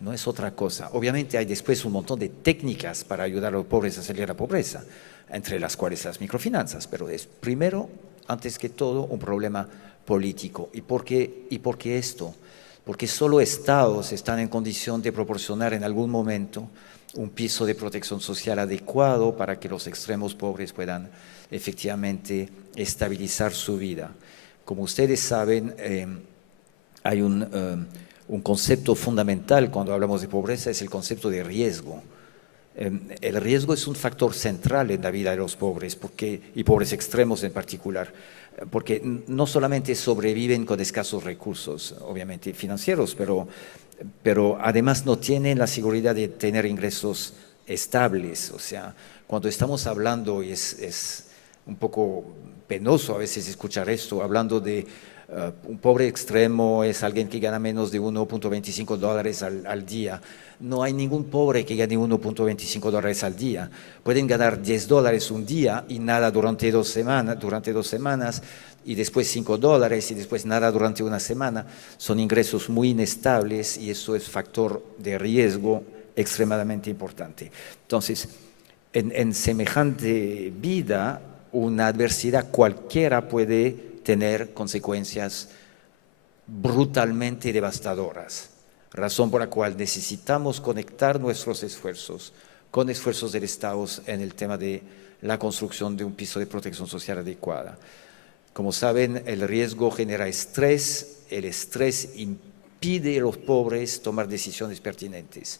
no es otra cosa. Obviamente hay después un montón de técnicas para ayudar a los pobres a salir de la pobreza, entre las cuales las microfinanzas, pero es primero, antes que todo, un problema político. ¿Y por qué esto? Porque solo estados están en condición de proporcionar en algún momento un piso de protección social adecuado para que los extremos pobres puedan efectivamente estabilizar su vida. Como ustedes saben, hay un concepto fundamental cuando hablamos de pobreza, es el concepto de riesgo. El riesgo es un factor central en la vida de los pobres, y pobres extremos en particular, porque no solamente sobreviven con escasos recursos, obviamente financieros, pero además no tienen la seguridad de tener ingresos estables. O sea, cuando estamos hablando, y es un poco penoso a veces escuchar esto, hablando de un pobre extremo es alguien que gana menos de $1.25 al día. No hay ningún pobre que gane $1.25 al día. Pueden ganar $10 un día y nada durante 2 semanas, y después $5 y después nada durante una semana. Son ingresos muy inestables y eso es factor de riesgo extremadamente importante. Entonces, en semejante vida, una adversidad cualquiera puede tener consecuencias brutalmente devastadoras, razón por la cual necesitamos conectar nuestros esfuerzos con esfuerzos del Estado en el tema de la construcción de un piso de protección social adecuada. Como saben, el riesgo genera estrés, el estrés impide a los pobres tomar decisiones pertinentes.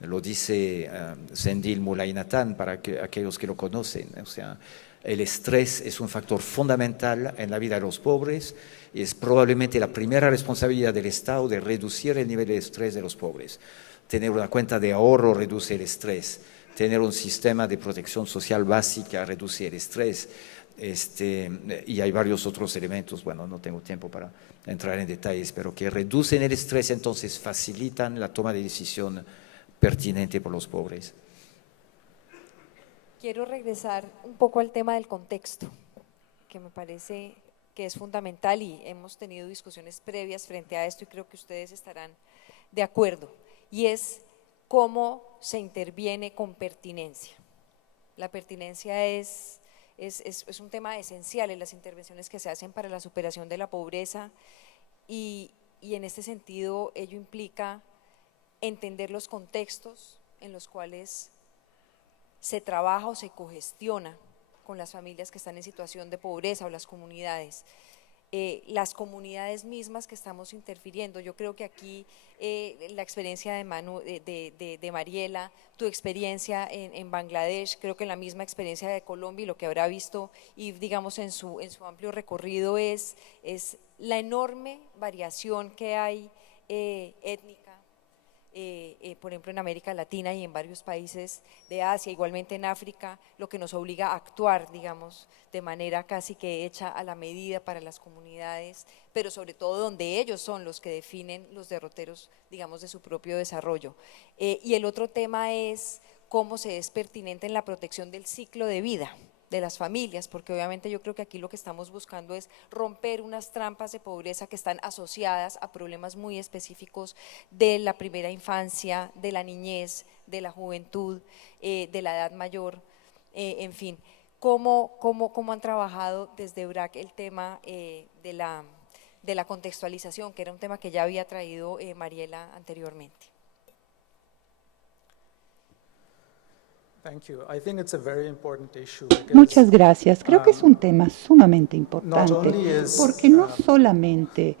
Lo dice Zendil Mulaynatan para aquellos que lo conocen. O sea, el estrés es un factor fundamental en la vida de los pobres y es probablemente la primera responsabilidad del Estado de reducir el nivel de estrés de los pobres. Tener una cuenta de ahorro reduce el estrés. Tener un sistema de protección social básica reduce el estrés. Y hay varios otros elementos, bueno, no tengo tiempo para entrar en detalles, pero que reducen el estrés, entonces facilitan la toma de decisión pertinente por los pobres. Quiero regresar un poco al tema del contexto, que me parece que es fundamental y hemos tenido discusiones previas frente a esto y creo que ustedes estarán de acuerdo, y es cómo se interviene con pertinencia. La pertinencia es un tema esencial en las intervenciones que se hacen para la superación de la pobreza y en este sentido ello implica entender los contextos en los cuales se trabaja o se cogestiona con las familias que están en situación de pobreza o las comunidades mismas que estamos interfiriendo. Yo creo que aquí la experiencia de Manu, de Mariela, tu experiencia en Bangladesh, creo que la misma experiencia de Colombia y lo que habrá visto y digamos en su amplio recorrido es la enorme variación que hay étnica. Por ejemplo en América Latina y en varios países de Asia, igualmente en África, lo que nos obliga a actuar, digamos, de manera casi que hecha a la medida para las comunidades, pero sobre todo donde ellos son los que definen los derroteros, digamos, de su propio desarrollo. Y el otro tema es cómo se es pertinente en la protección del ciclo de vida de las familias, porque obviamente yo creo que aquí lo que estamos buscando es romper unas trampas de pobreza que están asociadas a problemas muy específicos de la primera infancia, de la niñez, de la juventud, de la edad mayor, en fin. ¿Cómo han trabajado desde BRAC el tema de la contextualización, que era un tema que ya había traído Mariela anteriormente? Muchas gracias. Creo que es un tema sumamente importante porque no solamente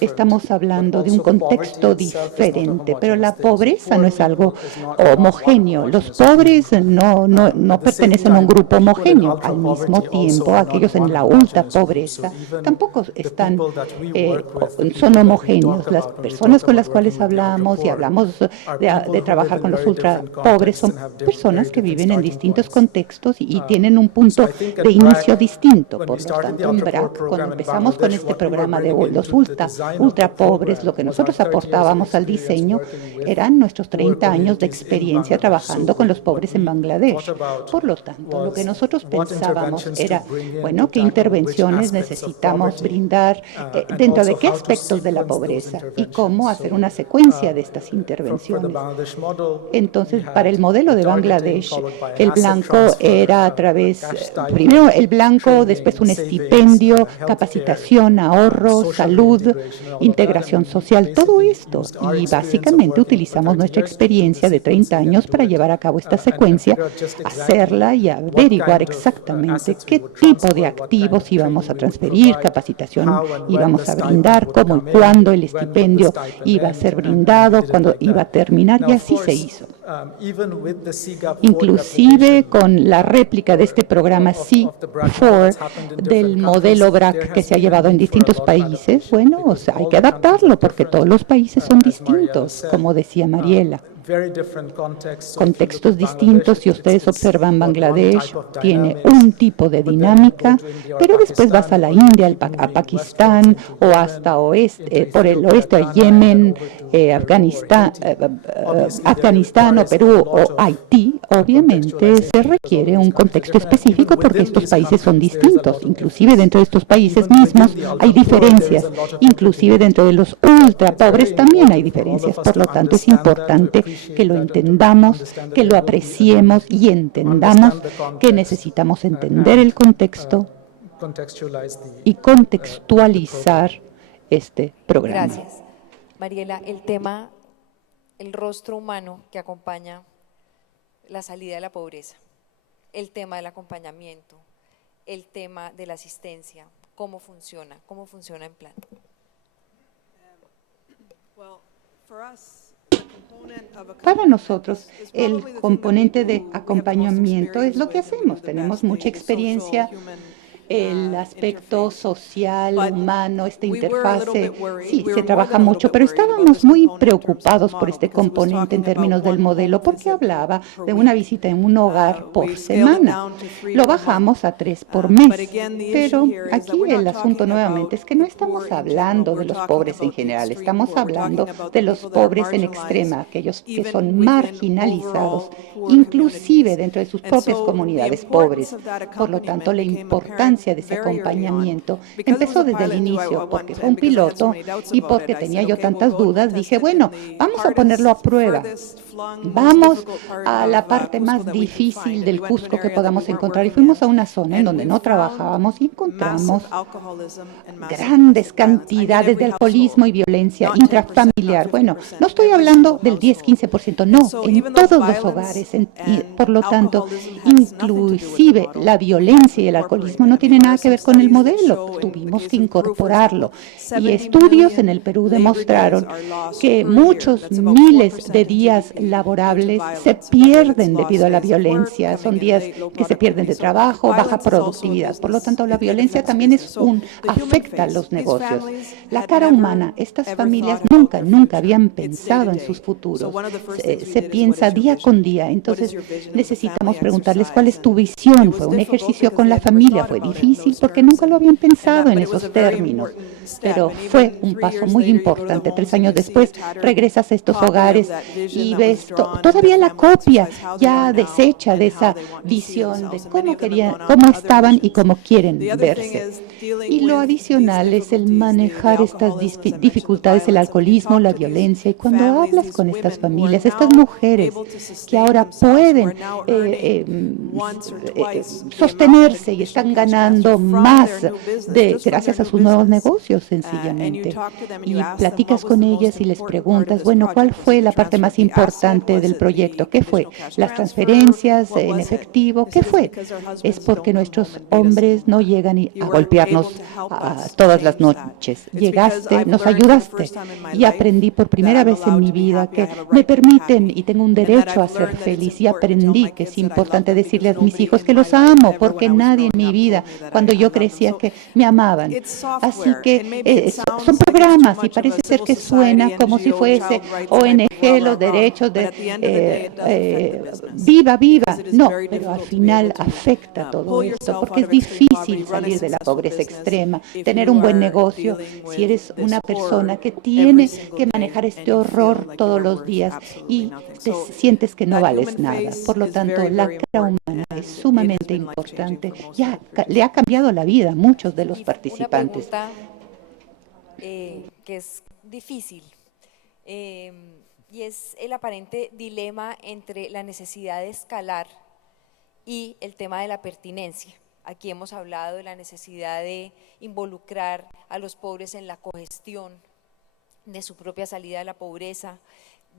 estamos hablando de un contexto diferente, pero la pobreza no es algo homogéneo. Los pobres no pertenecen a un grupo homogéneo. Al mismo tiempo, aquellos en la ultra pobreza tampoco son homogéneos. Las personas con las cuales hablamos y hablamos de trabajar con los ultra pobres son personas que viven en distintos contextos y tienen un punto de inicio distinto. Por lo tanto, en BRAC, cuando empezamos con este programa de los ultra pobres, lo que nosotros aportábamos al diseño eran nuestros 30 años de experiencia trabajando con los pobres en Bangladesh. Por lo tanto, lo que nosotros pensábamos era, bueno, ¿qué intervenciones necesitamos brindar dentro de qué aspectos de la pobreza y cómo hacer una secuencia de estas intervenciones? Entonces, para el modelo de Bangladesh, el blanco era a través, primero el blanco, después un estipendio, capacitación, ahorro, salud, integración social, todo esto. Y básicamente utilizamos nuestra experiencia de 30 años para llevar a cabo esta secuencia, hacerla y averiguar exactamente qué tipo de activos íbamos a transferir, capacitación íbamos a brindar, cómo y cuándo el estipendio iba a ser brindado, cuándo iba a terminar, y así se hizo. Inclusive con la réplica de este programa C4 del modelo BRAC que se ha llevado en distintos países, bueno, o sea, hay que adaptarlo porque todos los países son distintos, como decía Mariela. Contextos distintos. Si ustedes observan, Bangladesh tiene un tipo de dinámica, pero después vas a la India, a Pakistán o hasta por el oeste a Yemen, Afganistán o Perú o Haití. Obviamente se requiere un contexto específico porque estos países son distintos. Inclusive dentro de estos países mismos hay diferencias. Inclusive dentro de los ultra pobres también hay diferencias. Por lo tanto, es importante que lo entendamos, que lo apreciemos y entendamos que necesitamos entender el contexto y contextualizar este programa. Gracias. Mariela, el tema, el rostro humano que acompaña la salida de la pobreza, el tema del acompañamiento, el tema de la asistencia, ¿cómo funciona en plan? Para nosotros, el componente de acompañamiento es lo que hacemos. Tenemos mucha experiencia, el aspecto social, humano, esta interfase, sí, se trabaja mucho, pero estábamos muy preocupados por este componente en términos del modelo, porque hablaba de una visita en un hogar por semana. Lo bajamos a 3 por mes, pero aquí el asunto nuevamente es que no estamos hablando de los pobres en general, estamos hablando de los pobres en extrema, aquellos que son marginalizados, inclusive dentro de sus propias comunidades pobres. Por lo tanto, la importancia de ese acompañamiento empezó desde el inicio, porque fue un piloto y porque tenía yo tantas dudas, dije, bueno, vamos a ponerlo a prueba. Vamos a la parte más difícil del Cusco que podamos encontrar y fuimos a una zona en donde no trabajábamos y encontramos grandes cantidades de alcoholismo y violencia intrafamiliar. Bueno, no estoy hablando del 10-15%, no, en todos los hogares. Por lo tanto, inclusive la violencia y el alcoholismo no tienen nada que ver con el modelo. Tuvimos que incorporarlo. Y estudios en el Perú demostraron que muchos miles de días laborables se pierden debido a la violencia. Son días que se pierden de trabajo, baja productividad. Por lo tanto, la violencia también afecta a los negocios. La cara humana, estas familias nunca habían pensado en sus futuros. Se piensa día con día. Entonces, necesitamos preguntarles cuál es tu visión. Fue un ejercicio con la familia, fue difícil porque nunca lo habían pensado en esos términos. Pero fue un paso muy importante. 3 años después, regresas a estos hogares y ves todavía la copia ya deshecha de esa visión de cómo estaban y cómo quieren verse. Y lo adicional es el manejar estas dificultades, el alcoholismo, la violencia. Y cuando hablas con estas familias, estas mujeres que ahora pueden sostenerse y están ganando más gracias a sus nuevos negocios, sencillamente. Y platicas con ellas y les preguntas, bueno, ¿cuál fue la parte más importante importante del proyecto. ¿Qué fue? Las transferencias en efectivo. ¿Qué fue? Es porque nuestros hombres no llegan a golpearnos todas las noches. Llegaste, nos ayudaste y aprendí por primera vez en mi vida que me permiten y tengo un derecho a ser feliz, y aprendí que es importante decirle a mis hijos que los amo, porque nadie en mi vida, cuando yo crecía, que me amaban. Así que son programas y parece ser que suena como si fuese ONG, los derechos de viva, viva. No, pero al final afecta todo esto, porque es difícil salir de la pobreza extrema, tener un buen negocio, si eres una persona que tiene que manejar este horror todos los días y te sientes que no vales nada. Por lo tanto, la cara humana es sumamente importante. Ya le ha cambiado la vida a muchos de los participantes. Una pregunta, que es difícil, y es el aparente dilema entre la necesidad de escalar y el tema de la pertinencia. Aquí hemos hablado de la necesidad de involucrar a los pobres en la cogestión de su propia salida de la pobreza,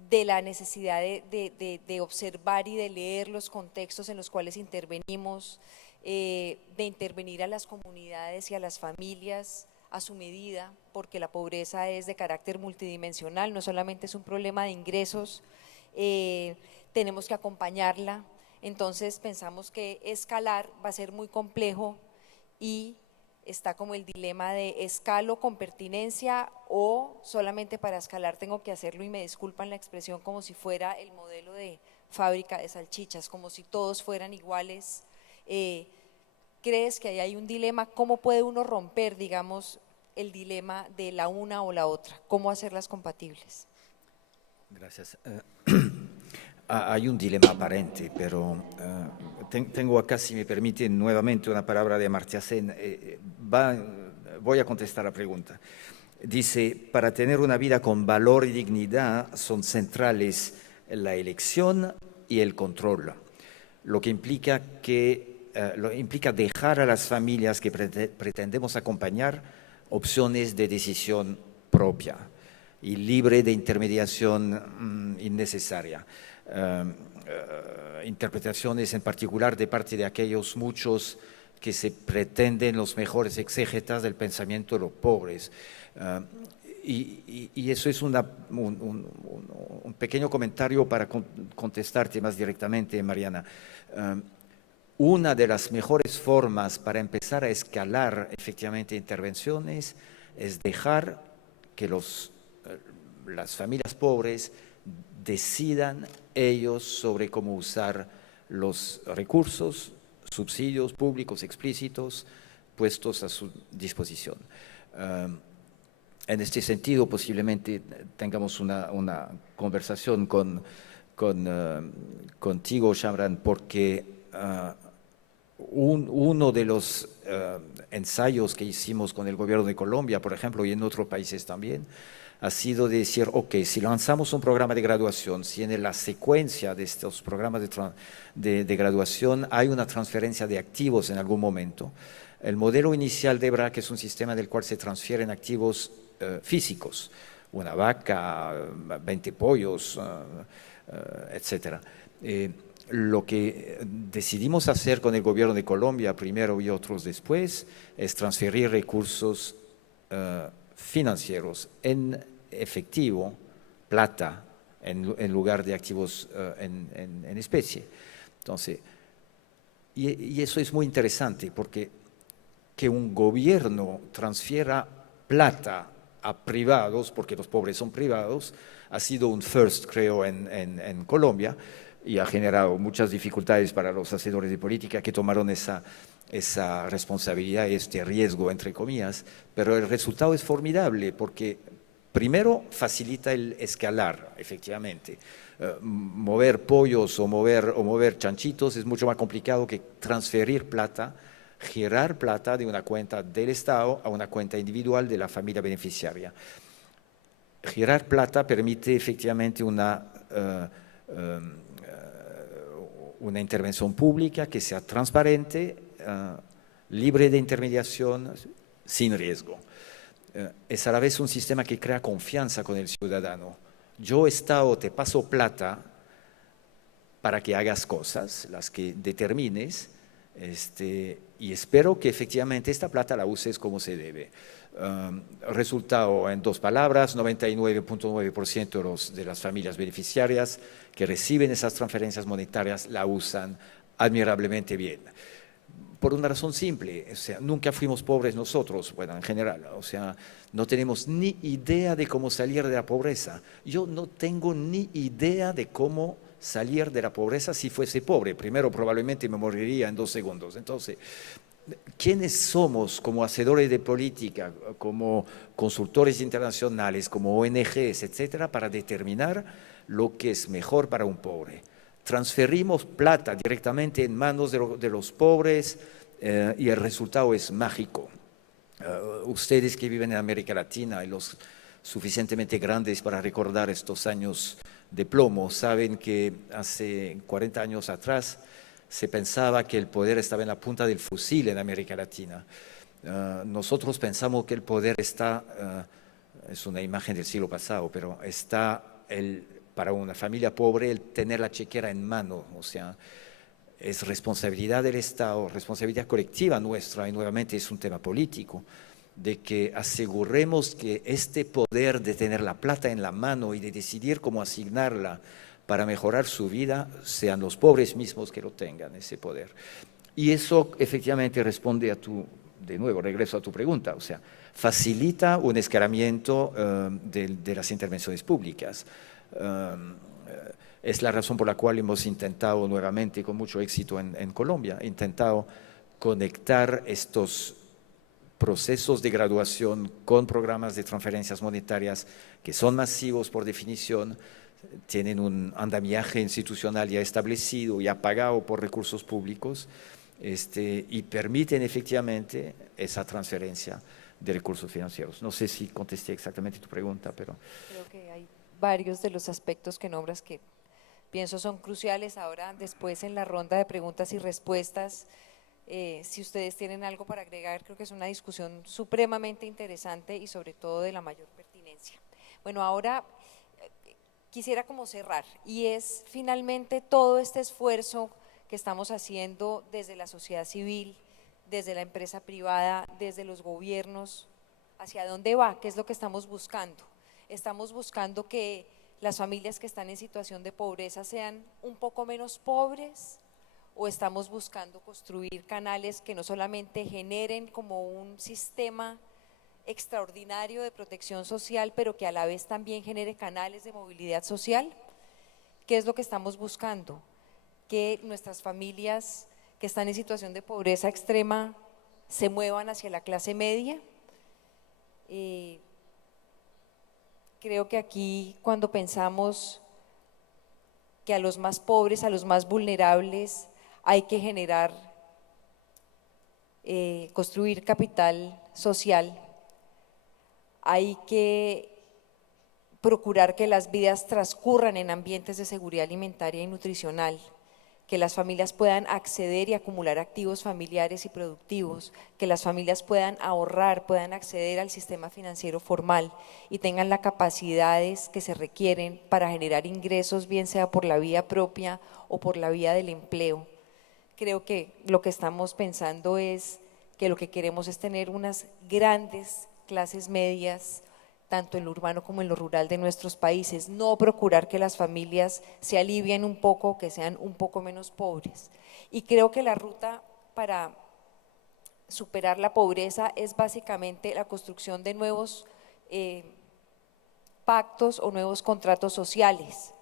de la necesidad de observar y de leer los contextos en los cuales intervenimos, de intervenir a las comunidades y a las familias a su medida, porque la pobreza es de carácter multidimensional, no solamente es un problema de ingresos, tenemos que acompañarla. Entonces pensamos que escalar va a ser muy complejo y está como el dilema de escalo con pertinencia o solamente para escalar tengo que hacerlo, y me disculpan la expresión, como si fuera el modelo de fábrica de salchichas, como si todos fueran iguales. ¿Crees que ahí hay un dilema? ¿Cómo puede uno romper, digamos, el dilema de la una o la otra? ¿Cómo hacerlas compatibles? Gracias. Hay un dilema aparente, pero tengo acá, si me permite, nuevamente una palabra de Amartya Sen. Voy a contestar la pregunta. Dice, para tener una vida con valor y dignidad son centrales la elección y el control, lo que implica dejar a las familias que pretendemos acompañar opciones de decisión propia y libre de intermediación innecesaria. Interpretaciones en particular de parte de aquellos muchos que se pretenden los mejores exégetas del pensamiento de los pobres. Y eso es un pequeño comentario para contestarte más directamente, Mariana. Una de las mejores formas para empezar a escalar efectivamente intervenciones es dejar que las familias pobres decidan ellos sobre cómo usar los recursos, subsidios públicos explícitos puestos a su disposición. En este sentido, posiblemente tengamos una conversación contigo, Shamran, porque uno de los ensayos que hicimos con el gobierno de Colombia, por ejemplo, y en otros países también, ha sido decir, ok, si lanzamos un programa de graduación, si en la secuencia de estos programas de graduación hay una transferencia de activos en algún momento, el modelo inicial de BRAC es un sistema del cual se transfieren activos físicos, una vaca, 20 pollos, etc. Lo que decidimos hacer con el gobierno de Colombia primero y otros después es transferir recursos financieros en efectivo, plata, en lugar de activos en especie. Entonces, y eso es muy interesante porque que un gobierno transfiera plata a privados, porque los pobres son privados, ha sido un first, creo, en Colombia, y ha generado muchas dificultades para los hacedores de política que tomaron esa responsabilidad, este riesgo, entre comillas, pero el resultado es formidable porque primero facilita el escalar, efectivamente. Mover pollos o mover chanchitos es mucho más complicado que transferir plata, girar plata de una cuenta del Estado a una cuenta individual de la familia beneficiaria. Girar plata permite efectivamente una intervención pública que sea transparente, libre de intermediación, sin riesgo. Es a la vez un sistema que crea confianza con el ciudadano. Yo, Estado, te paso plata para que hagas cosas, las que determines, y espero que efectivamente esta plata la uses como se debe. Resultado en 2 palabras, 99.9% de las familias beneficiarias que reciben esas transferencias monetarias la usan admirablemente bien. Por una razón simple, o sea, nunca fuimos pobres nosotros, bueno, en general, o sea, no tenemos ni idea de cómo salir de la pobreza. Yo no tengo ni idea de cómo salir de la pobreza si fuese pobre. Primero, probablemente me moriría en 2 segundos. Entonces, ¿quiénes somos como hacedores de política, como consultores internacionales, como ONGs, etcétera, para determinar lo que es mejor para un pobre? Transferimos plata directamente en manos de los pobres y el resultado es mágico. Ustedes que viven en América Latina y los suficientemente grandes para recordar estos años de plomo, saben que hace 40 años atrás se pensaba que el poder estaba en la punta del fusil en América Latina. Nosotros pensamos que el poder está, es una imagen del siglo pasado, pero está para una familia pobre el tener la chequera en mano, o sea, es responsabilidad del Estado, responsabilidad colectiva nuestra, y nuevamente es un tema político, de que aseguremos que este poder de tener la plata en la mano y de decidir cómo asignarla para mejorar su vida, sean los pobres mismos que lo tengan, ese poder. Y eso efectivamente responde de nuevo, regreso a tu pregunta, o sea, facilita un escalamiento de las intervenciones públicas. Es la razón por la cual hemos intentado nuevamente, con mucho éxito en Colombia, intentado conectar estos procesos de graduación con programas de transferencias monetarias que son masivos por definición, tienen un andamiaje institucional ya establecido, ya pagado por recursos públicos, y permiten efectivamente esa transferencia de recursos financieros. No sé si contesté exactamente tu pregunta, pero… Creo que hay varios de los aspectos que nombras que pienso son cruciales. Ahora, después en la ronda de preguntas y respuestas, si ustedes tienen algo para agregar, creo que es una discusión supremamente interesante y sobre todo de la mayor pertinencia. Bueno, ahora quisiera como cerrar, y es finalmente todo este esfuerzo que estamos haciendo desde la sociedad civil, desde la empresa privada, desde los gobiernos, ¿hacia dónde va? ¿Qué es lo que estamos buscando? Estamos buscando que las familias que están en situación de pobreza sean un poco menos pobres, o estamos buscando construir canales que no solamente generen como un sistema extraordinario de protección social, pero que a la vez también genere canales de movilidad social. ¿Qué es lo que estamos buscando? Que nuestras familias que están en situación de pobreza extrema se muevan hacia la clase media. Creo que aquí, cuando pensamos que a los más pobres, a los más vulnerables, hay que generar, construir capital social, hay que procurar que las vidas transcurran en ambientes de seguridad alimentaria y nutricional, que las familias puedan acceder y acumular activos familiares y productivos, que las familias puedan ahorrar, puedan acceder al sistema financiero formal y tengan las capacidades que se requieren para generar ingresos, bien sea por la vía propia o por la vía del empleo. Creo que lo que estamos pensando es que lo que queremos es tener unas grandes clases medias, tanto en lo urbano como en lo rural de nuestros países, no procurar que las familias se alivien un poco, que sean un poco menos pobres. Y creo que la ruta para superar la pobreza es básicamente la construcción de nuevos pactos o nuevos contratos sociales,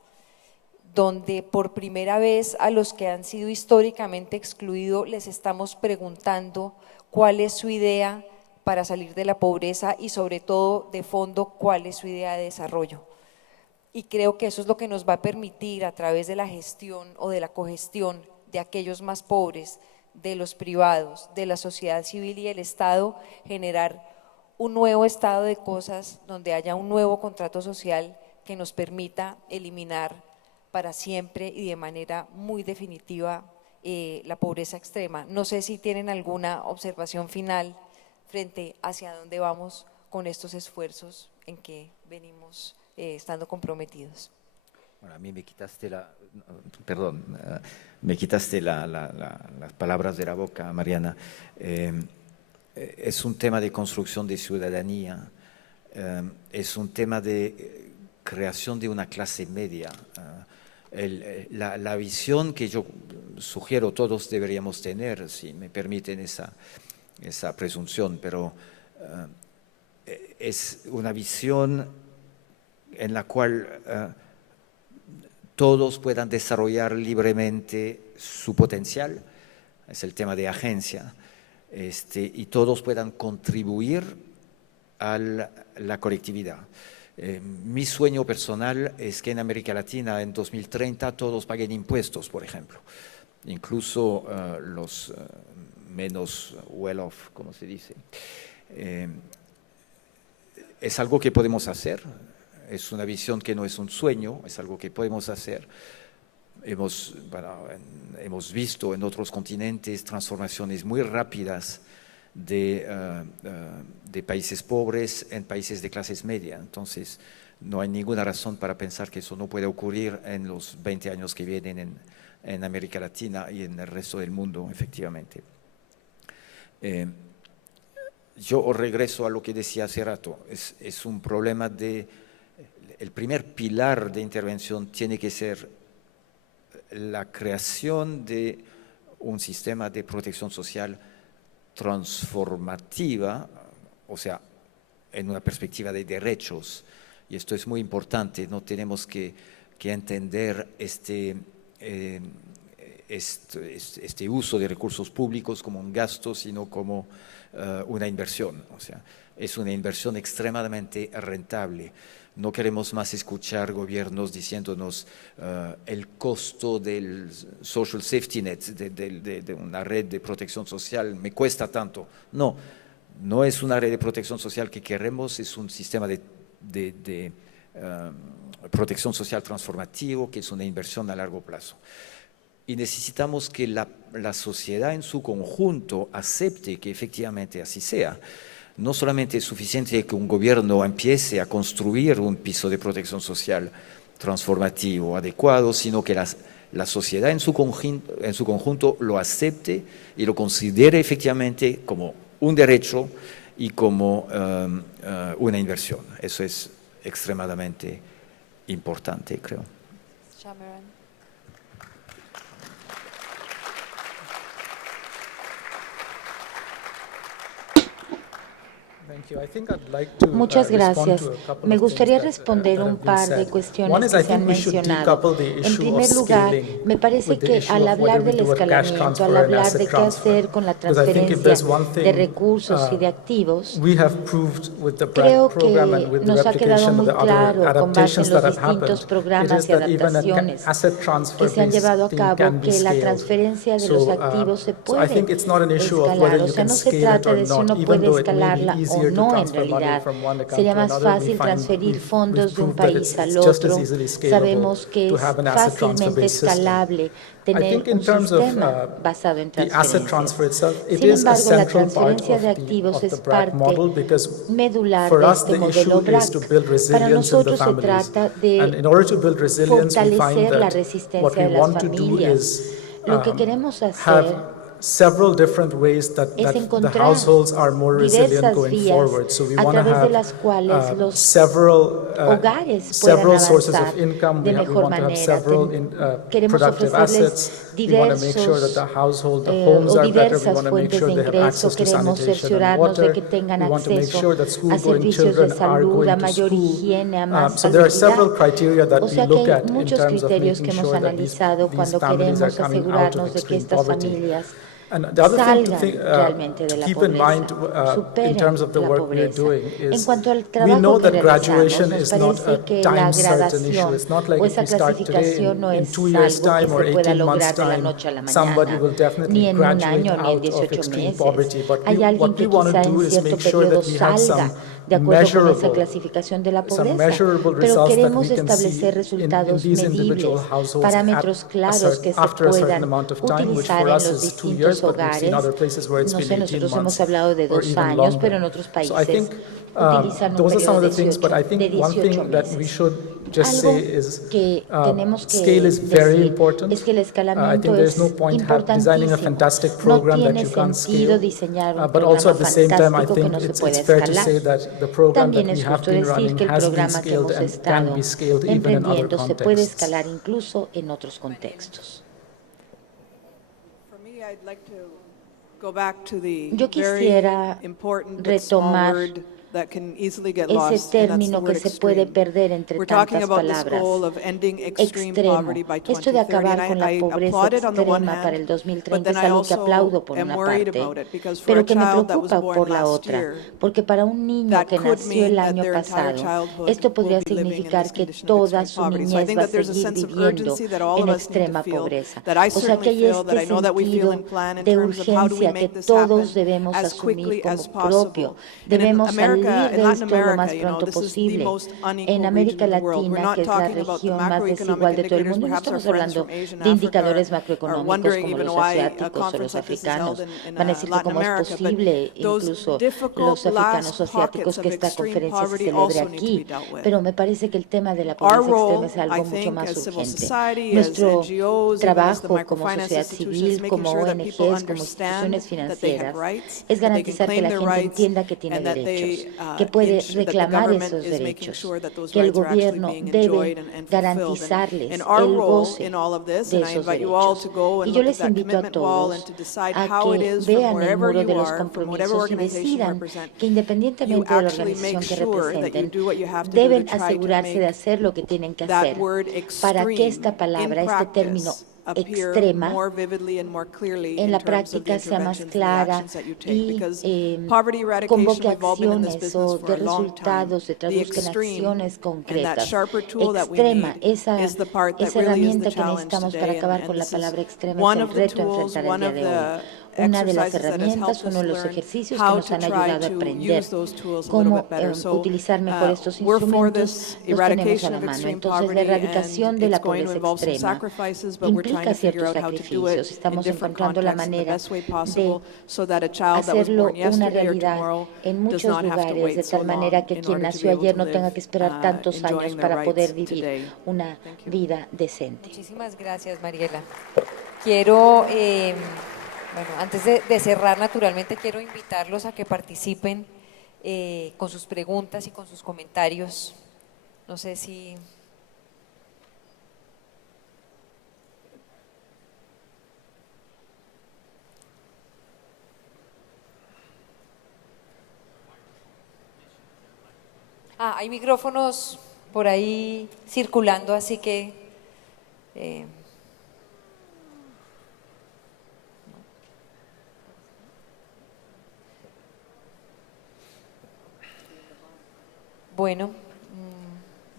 donde por primera vez a los que han sido históricamente excluidos les estamos preguntando cuál es su idea para salir de la pobreza y sobre todo de fondo cuál es su idea de desarrollo. Y creo que eso es lo que nos va a permitir a través de la gestión o de la cogestión de aquellos más pobres, de los privados, de la sociedad civil y el Estado, generar un nuevo estado de cosas donde haya un nuevo contrato social que nos permita eliminar para siempre y de manera muy definitiva la pobreza extrema. No sé si tienen alguna observación final frente hacia dónde vamos con estos esfuerzos en que venimos estando comprometidos. Bueno, a mí me quitaste Perdón, me quitaste las palabras de la boca, Mariana. Es un tema de construcción de ciudadanía, es un tema de creación de una clase media. La visión que yo sugiero todos deberíamos tener, si me permiten esa presunción, pero es una visión en la cual todos puedan desarrollar libremente su potencial, es el tema de agencia, y todos puedan contribuir a la colectividad. Mi sueño personal es que en América Latina en 2030 todos paguen impuestos, por ejemplo, incluso los menos well off, como se dice. Es algo que podemos hacer, es una visión que no es un sueño, es algo que podemos hacer. Hemos visto en otros continentes transformaciones muy rápidas de países pobres en países de clases media. Entonces, no hay ninguna razón para pensar que eso no puede ocurrir en los 20 años que vienen en América Latina y en el resto del mundo, efectivamente. Yo regreso a lo que decía hace rato. Es un problema el primer pilar de intervención tiene que ser la creación de un sistema de protección social transformativa, o sea, en una perspectiva de derechos. Y esto es muy importante, no tenemos que entender este uso de recursos públicos como un gasto, sino como una inversión. O sea, es una inversión extremadamente rentable. No queremos más escuchar gobiernos diciéndonos el costo del social safety net, de una red de protección social, me cuesta tanto. No, no es una red de protección social que queremos, es un sistema de protección social transformativo, que es una inversión a largo plazo. Y necesitamos que la sociedad en su conjunto acepte que efectivamente así sea. No solamente es suficiente que un gobierno empiece a construir un piso de protección social transformativo, adecuado, sino que la sociedad en su conjunto lo acepte y lo considere efectivamente como un derecho y como una inversión. Eso es extremadamente importante, creo. Muchas gracias. Me gustaría responder un par de cuestiones que se han mencionado. En primer lugar, me parece que al hablar del escalamiento, al hablar de qué hacer con la transferencia de recursos y de activos, creo que nos ha quedado muy claro con base en los distintos programas y adaptaciones que se han llevado a cabo que la transferencia de los activos se puede escalar. O sea, no se trata de si uno puede escalarla o no en realidad. Sería más fácil transferir fondos de un país al otro. Sabemos que es fácilmente escalable tener un sistema basado en transferencias. Sin embargo, la transferencia de activos es parte medular de este modelo BRAC. Para nosotros se trata de fortalecer la resistencia de las familias. Lo que queremos hacer es encontrar diversas vías a través de las cuales los hogares puedan avanzar de mejor manera. Queremos ofrecerles diversas fuentes de ingreso, queremos cerciorarnos de que tengan acceso a servicios de salud, a mayor higiene, a más facilidad. O sea que hay muchos criterios que hemos analizado cuando queremos asegurarnos de que estas familias salgan realmente de la pobreza, superen la pobreza. En cuanto al trabajo que realizamos, nos parece que la gradación o esa clasificación no es algo que se pueda lograr de la noche a la mañana, ni en un año, ni en 18 meses. Hay alguien que quizá en cierto periodo salga de acuerdo con esa clasificación de la pobreza, pero queremos establecer resultados medibles, parámetros claros que se puedan utilizar en los distintos hogares. No sé, nosotros hemos hablado de 2 años, pero en otros países utilizan un periodo de 18 meses. just Algo say is que tenemos que scale is very decir important. es que el I escalamiento think there's es no point designing a importantísimo. fantastic No program that tiene you can't sentido scale. diseñar un But also programa at the same time, I fantástico que think no se it's puede fair to say escalar. that the program that También we es have justo been decir running que el has been programa que scaled hemos and can estado be scaled even in other emprendiendo se puede contexts. escalar incluso en otros contextos. For me, I'd like to go back to the Yo very quisiera important but small retomar word that can easily get ese lost, and that's the término que word se puede extreme. perder entre We're talking tantas about this palabras. goal of ending extreme Extremo. poverty by Esto de 2030, acabar and con la I pobreza applaud it on the one extrema para el hand, but 2030 then es I algo que also aplaudo por am una worried parte, about it, because for pero a que me child that was preocupa born por la last otra, year, porque para un niño that que could nació el mean that año their entire pasado, childhood esto will podría be living in significar this que condition of toda extreme su poverty. So I niñez think va a that there's a seguir sense of viviendo urgency that all en of us need to extrema feel, pobreza. that I O sea que certainly hay feel, that I este know that we feel sentido and plan in de terms of how do we urgencia que make this happen todos debemos as quickly asumir as como propio. possible. And in Debemos salir America, in de Latin esto lo más America, you know, pronto this is the posible. most En unequal América region of the world. We're Latina, not que es la talking about the región más macroeconomic desigual de todo el indicators. mundo, no Perhaps our estamos friends hablando from Asia and de Africa indicadores are macroeconómicos wondering como even los why a asiáticos o los conference like this is held africanos. in Van a decir que Latin cómo es America, but posible, those incluso difficult los africanos last o asiáticos, pockets of que esta extreme conferencia se poverty celebre also need to aquí. be dealt with. Pero me parece que el tema de la Our pobreza extrema role, es I algo mucho think, más as civil urgente. society, as Nuestro NGOs, even as the trabajo como microfinance sociedad institutions, civil, making como sure that people ONGs, como understand instituciones that they have financieras, rights, es that they can garantizar que claim la their gente rights, entienda que tiene and that derechos, they que puede that the reclamar government esos is making derechos, sure that those que el rights are actually gobierno being debe enjoyed and fulfilled. garantizarles And our el role goce in all of this, de and I esos invite you all derechos. to go and Y yo look at les that invito a commitment wall and todos to decide a how it que is from vean el wherever muro de you los are, from whatever compromisos y organization you decidan represent, que you independientemente de la actually make organización que sure that you representen, do what you have to do to deben try to asegurarse de make hacer lo que tienen que that hacer word para que extreme esta palabra, in este término practice appear extrema, more vividly and more clearly en in la terms of the práctica sea más interventions and the clara actions that you take. y Because poverty eradication, convoque we've all been in this acciones business o for de a long time. resultados, se The traduzcan en extreme acciones and that concretas. sharper tool that we Extrema, need esa is the part that esa really is the herramienta que challenge necesitamos para today. acabar con la this is palabra extrema one es of el the reto a tools, enfrentar el one día of de hoy. the Una de las exercises that has herramientas, helped uno us de los learn ejercicios que how nos to han try ayudado a to aprender use those tools a little cómo bit better. So utilizar mejor estos we're for instrumentos, this los tenemos a eradication la of mano. extreme Entonces, la poverty, erradicación and de la it's going to pobreza involve some extrema sacrifices, but we're trying implica to figure ciertos out how to do sacrificios. it in Estamos different encontrando la contexts in the manera best way de possible so that a child that was hacerlo born una yesterday or realidad tomorrow en does muchos not have to lugares, wait de so tal long manera que in quien order to nació be able ayer to no live tenga que esperar tantos enjoying años their para poder rights vivir today. una vida decente. Muchísimas gracias, Mariela. Quiero, bueno, antes de cerrar, naturalmente, quiero invitarlos a que participen con sus preguntas y con sus comentarios. No sé si... hay micrófonos por ahí circulando, así que... Bueno,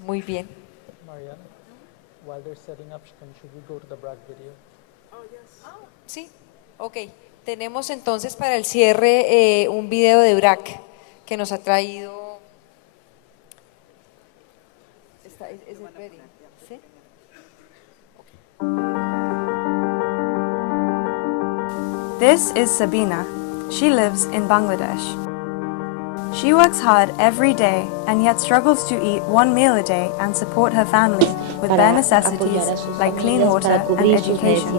muy bien. Mariana, while they're setting up, should we go to the BRAC video? Oh, yes. Sí, ok. Tenemos entonces para el cierre un video de BRAC que nos ha traído... ¿Es ready? ¿Sí? This is Sabina. She lives in Bangladesh. She works hard every day and yet struggles to eat one meal a day and support her family with bare necessities like clean water and education.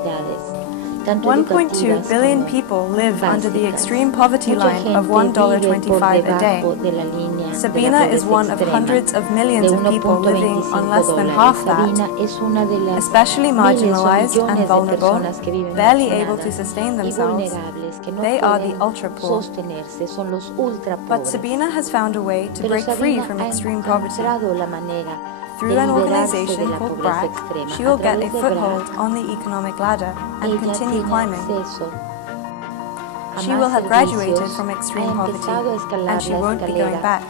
1.2 billion people live under the extreme poverty line of $1.25 a day. Sabina is one of hundreds of millions of people living on less than half that, especially marginalized and vulnerable, barely able to sustain themselves. They are the ultra-poor. But Sabina has found a way to break free from extreme poverty. Through an organization called BRAC, she will get a foothold on the economic ladder and continue climbing. She will have graduated from extreme poverty, and she won't be going back.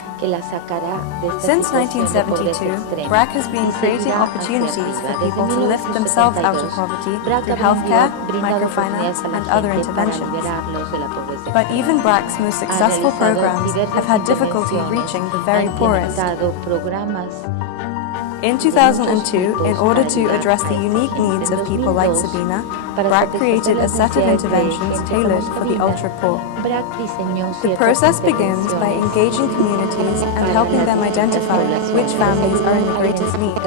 Since 1972, BRAC has been creating opportunities for people to lift themselves out of poverty through healthcare, microfinance, and other interventions. But even BRAC's most successful programs have had difficulty reaching the very poorest. In 2002, in order to address the unique needs of people like Sabina, BRAC created a set of interventions tailored for the ultra-poor. The process begins by engaging communities and helping them identify which families are in the greatest need.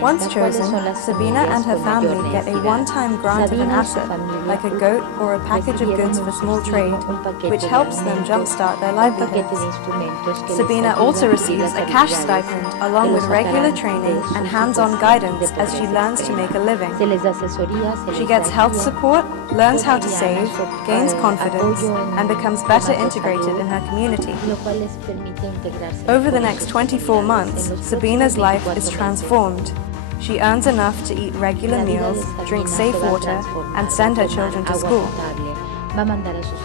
Once chosen, Sabina and her family get a one-time grant of an asset, like a goat or a package of goods for small trade, which helps them jumpstart their livelihoods. Sabina also receives a cash stipend along with regular training and hands-on guidance as she learns to make a living. She gets health support, learns how to save, gains confidence, and becomes better integrated in her community. Over the next 24 months, Sabina's life is transformed. She earns enough to eat regular meals, drink safe water, and send her children to school.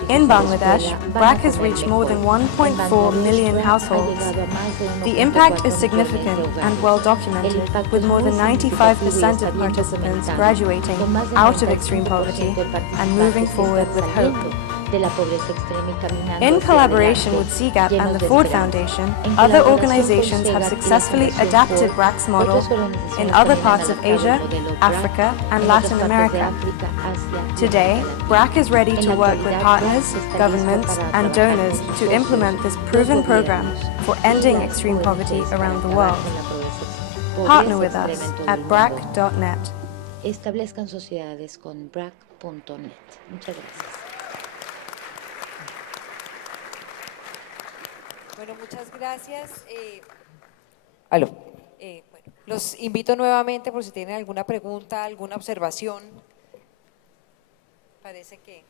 In Bangladesh, BRAC has reached more than 1.4 million households. The impact is significant and well documented, with more than 95% of participants graduating out of extreme poverty and moving forward with hope. In collaboration with CGAP and the Ford Foundation, other organizations have successfully adapted BRAC's model in other parts of Asia, Africa, and Latin America. Today, BRAC is ready to work with partners, governments, and donors to implement this proven program for ending extreme poverty around the world. Partner with us at BRAC.net. Establezcan sociedades con BRAC.net. Muchas gracias. Bueno, muchas gracias. Bueno, los invito nuevamente por si tienen alguna pregunta, alguna observación. Parece que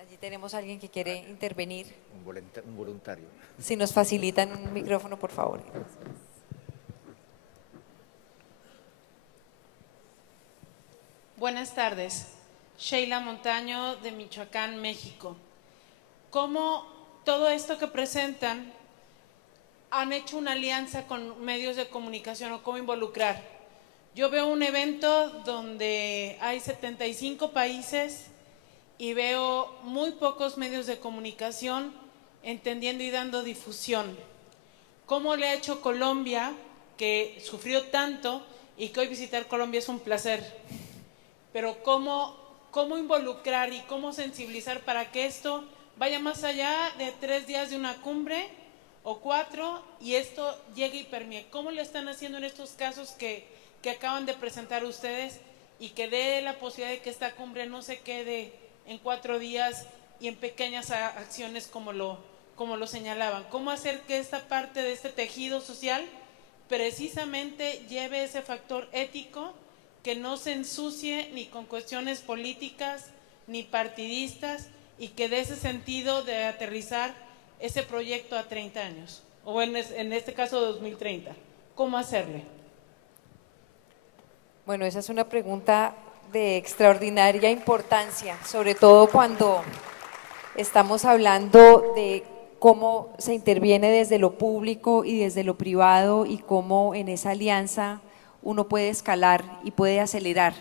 allí tenemos a alguien que quiere intervenir. Un voluntario. Si nos facilitan un micrófono, por favor. Buenas tardes. Sheila Montaño, de Michoacán, México. ¿Cómo todo esto que presentan han hecho una alianza con medios de comunicación o cómo involucrar? Yo veo un evento donde hay 75 países y veo muy pocos medios de comunicación entendiendo y dando difusión. ¿Cómo le ha hecho Colombia, que sufrió tanto y que hoy visitar Colombia es un placer? Pero ¿cómo involucrar y cómo sensibilizar para que esto vaya más allá de 3 días de una cumbre o 4 y esto llegue y permee? ¿Cómo lo están haciendo en estos casos que acaban de presentar ustedes y que dé la posibilidad de que esta cumbre no se quede en 4 días y en pequeñas acciones como lo señalaban? ¿Cómo hacer que esta parte de este tejido social precisamente lleve ese factor ético, que no se ensucie ni con cuestiones políticas ni partidistas, y que dé ese sentido de aterrizar ese proyecto a 30 años, o en este caso 2030? ¿Cómo hacerle? Bueno, esa es una pregunta de extraordinaria importancia, sobre todo cuando estamos hablando de cómo se interviene desde lo público y desde lo privado y cómo en esa alianza uno puede escalar y puede acelerar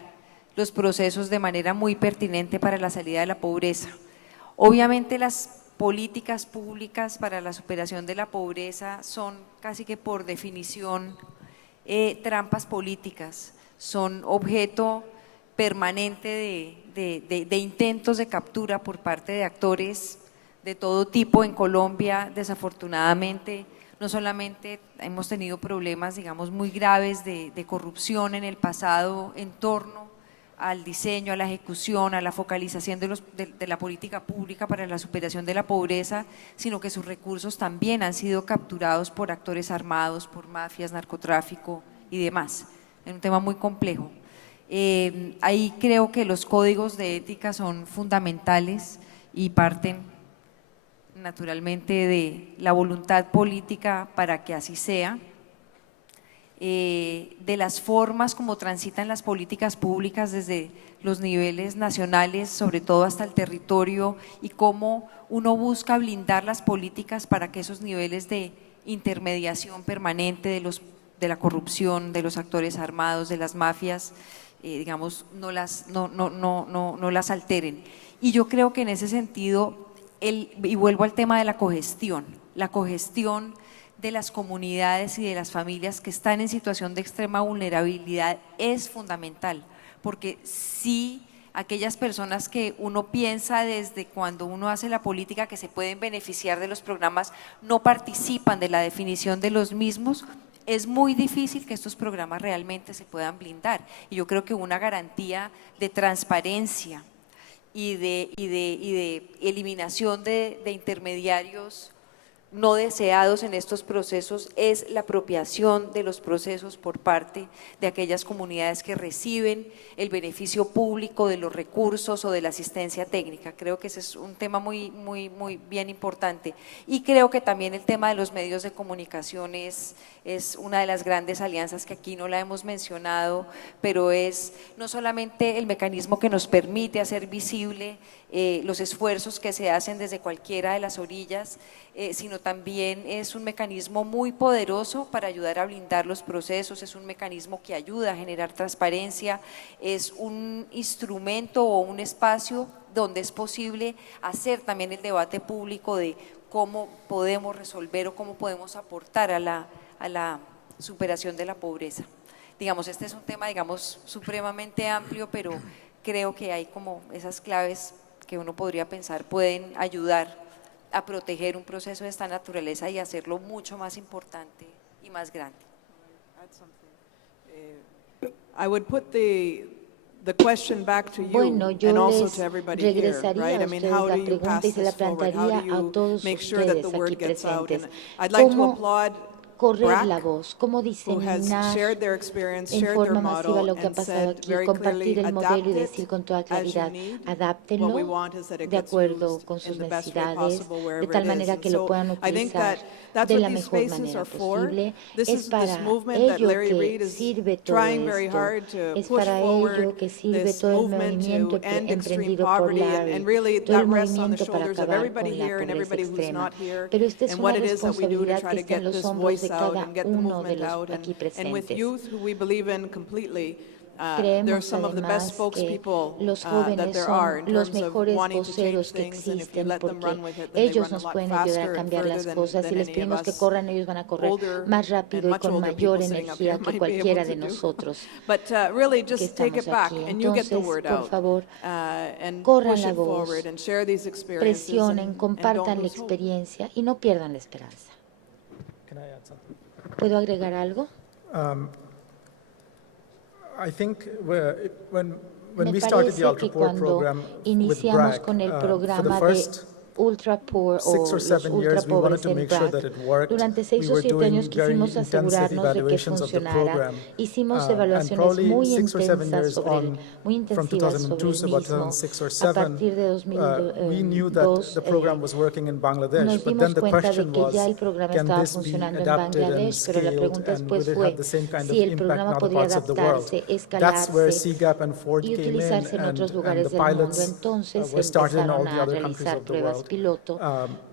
los procesos de manera muy pertinente para la salida de la pobreza. Obviamente las políticas públicas para la superación de la pobreza son casi que por definición trampas políticas, son objeto permanente de intentos de captura por parte de actores de todo tipo. En Colombia, desafortunadamente, no solamente hemos tenido problemas, digamos, muy graves de corrupción en el pasado en torno al diseño, a la ejecución, a la focalización de la política pública para la superación de la pobreza, sino que sus recursos también han sido capturados por actores armados, por mafias, narcotráfico y demás. Es un tema muy complejo. Ahí creo que los códigos de ética son fundamentales y parten naturalmente de la voluntad política para que así sea, de las formas como transitan las políticas públicas desde los niveles nacionales, sobre todo hasta el territorio, y cómo uno busca blindar las políticas para que esos niveles de intermediación permanente de la corrupción, de los actores armados, de las mafias, digamos, no las alteren. Y yo creo que en ese sentido, y vuelvo al tema de la cogestión de las comunidades y de las familias que están en situación de extrema vulnerabilidad es fundamental, porque sí, aquellas personas que uno piensa desde cuando uno hace la política que se pueden beneficiar de los programas no participan de la definición de los mismos, es muy difícil que estos programas realmente se puedan blindar. Y yo creo que una garantía de transparencia y de eliminación de intermediarios no deseados en estos procesos es la apropiación de los procesos por parte de aquellas comunidades que reciben el beneficio público de los recursos o de la asistencia técnica. Creo que ese es un tema muy bien importante. Y creo que también el tema de los medios de comunicación es una de las grandes alianzas que aquí no la hemos mencionado, pero es no solamente el mecanismo que nos permite hacer visible los esfuerzos que se hacen desde cualquiera de las orillas, sino también es un mecanismo muy poderoso para ayudar a blindar los procesos, es un mecanismo que ayuda a generar transparencia, es un instrumento o un espacio donde es posible hacer también el debate público de cómo podemos resolver o cómo podemos aportar a la superación de la pobreza. Digamos, este es un tema, digamos, supremamente amplio, pero creo que hay como esas claves que uno podría pensar pueden ayudar a proteger un proceso de esta naturaleza y hacerlo mucho más importante y más grande. I would put the question back to you and also to everybody here, right? I mean, how do you pass this forward? How do you make sure that the word gets out? And I'd like to applaud correr la voz, cómo who has diseminar shared their experience, en shared their forma masiva model, lo que ha and pasado said aquí, very compartir clearly, el modelo y adapt decir it con toda as claridad, you need. adáptenlo What we want is that it de gets acuerdo used con sus in the best way necesidades, possible de wherever tal it is. manera And que lo so puedan I think utilizar that's de what la these mejor spaces manera are for. posible. This Es para movement that ello Larry Reid que is sirve todo trying very esto, hard to es push para forward ello que sirve this todo el movement movimiento to end extreme emprendido por poverty, Larry, and really todo el that rests on the movimiento para shoulders of acabar everybody con la here and pobreza everybody who's extrema. not here, Pero esta es and una what it is that we do to responsabilidad try que to está en get los this hombros voice de out cada and get the uno de movement los out. aquí And with presentes. youth, who we believe in completely, they're Creemos some of the best además que spokespeople los that jóvenes there are son in los terms of mejores wanting to change voceros que things, and if you existen let them porque run with it, then they ellos run a nos lot pueden ayudar faster a and cambiar further las than cosas. Si les any of pedimos que us corran, ellos van a correr older más and rápido y much con older mayor people sitting up energía here que might be cualquiera able de to do. nosotros But really que just take estamos it back aquí. and you get the Entonces, word por out favor, and corran push la it voz, forward and share these experiences presionen, and compartan don't la lose hope. experiencia y no pierdan la esperanza. Can I add something? ¿Puedo agregar algo? I think when Me we started the parece Ultra que Poor cuando program with iniciamos BRAC, con el for the programa de first Ultra Poor 6 o or los 7 ultra years, we wanted pobres to en make sure BRAC, that it worked. durante 6 We o were 7 doing años very quisimos intensive asegurarnos de que evaluations of the funcionara. program. Hicimos And evaluaciones probably muy 6 or 7 intensas years sobre el, on, muy from intensivas sobre 2002 el to about mismo. 2006 or A 7, partir de we knew that 2002 the program was working in Bangladesh, nos but dimos then the cuenta de question que was, ya el programa can estaba this be funcionando en adapted and Bangladesh, pero la scaled, pregunta and después would it fue have the same kind of si el impact in programa other podía parts of the world? adaptarse, That's where escalarse CGAP and Ford y came in, utilizarse en otros and lugares the del mundo. pilots Entonces were started in all empezaron the a other countries realizar of the pruebas world, piloto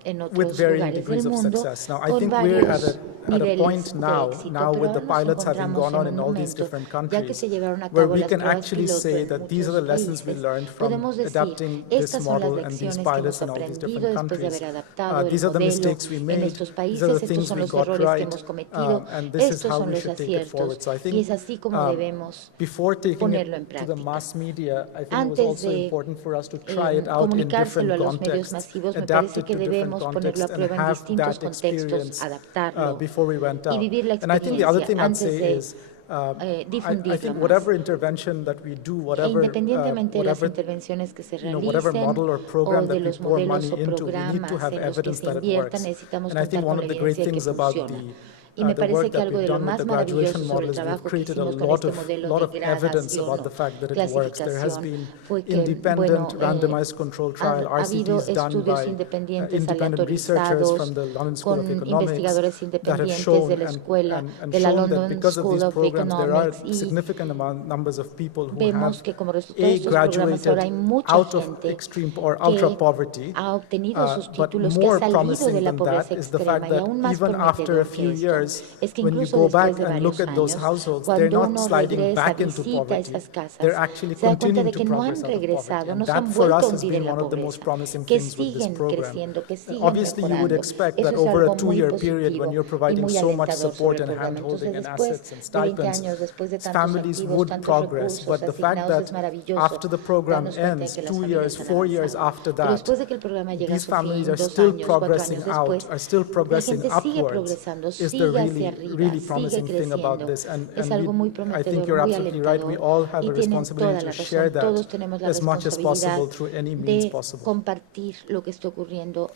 en with otros varying lugares degrees del of mundo success. Now, I con think we're at varios a niveles point de now éxito, with pero the ahora nos pilots having encontramos gone on en in un all these momento, different ya que countries, se llevaron a where cabo we las can pruebas actually piloto say en that these are muchos the lessons we países, learned from podemos decir, adapting this estas son las model and these lecciones que pilots hemos in all these aprendido different después de countries. haber adaptado el These are the modelo mistakes we en made, estos these are países, the estos things son we los got errores que right, hemos cometido, and this is estos how son we los should take it forward. aciertos So I y think es así como debemos before taking ponerlo en it to the práctica. mass media, I think it was Antes also de important for us to try it out in comunicárselo different a los medios contexts, masivos, me adapt parece it que to different debemos ponerlo a contexts, and prueba en have distintos that contextos, experience adaptarlo before we went y out. vivir la And I think the other experiencia thing I'd antes say de is, I difundirlo think más. whatever intervention that we do, E whatever, independientemente de las whatever, intervenciones que se whatever realicen model or o program de that we los pour modelos money o into, we need to programas have en los que evidence se that it invierta, works. necesitamos And I think contar one con of la the great evidencia de que things about funciona. Y me the work parece que that algo we've de lo done with más the maravilloso graduation sobre model el is we've trabajo que created a hicimos con lot este modelo of de evidence gradación about the fact that it works. There has clasificación been fue que, independent bueno, randomized control trial, ha habido RCTs done estudios by independientes independent researchers aleatorizados from the London School of con Economics investigadores that have independientes shown de la escuela and de la shown that London because of School these of programs there are Economics y significant numbers of people who vemos have que como resultado de estos programas ahora hay mucha out of gente extreme or ultra que poverty, ha obtenido sus but títulos, que ha more salido de promising la than pobreza that is the extrema fact y that aún más even after a prometedor few que esto, years years, es que when you incluso go después back de and look varios at those años, households, they're cuando not uno sliding regresa, back into visita poverty. esas casas, They're actually se da cuenta continuing de to que no progress han out of poverty. regresado, And no se that han for vuelto a us has hundir en been la one of the most pobreza, promising que things with this siguen program. creciendo, que siguen Obviously, you would mejorando. expect Eso that es over a algo muy two-year period, when positivo you're y providing muy so much alentador support sobre el and programa. hand-holding Entonces, and después assets and de 20 stipends, años, después de tantos families activos, would tantos progress. recursos But the fact asignados, es that maravilloso after the program darnos cuenta de ends, que las 2 familias years, están 4 years avanzando. after Pero that, después de que el programa llega a these su families fin, are 2 still años, 4 progressing años out, después, are still la progressing gente sigue upwards, progresando, is the sigue hacia really, arriba, really sigue promising thing about creciendo. this. Es algo muy I think prometedor, you're muy absolutely right. We alentador all have y a tienen responsibility toda to la share razón. that Todos tenemos la as much as responsabilidad possible through any means de possible. compartir lo que está ocurriendo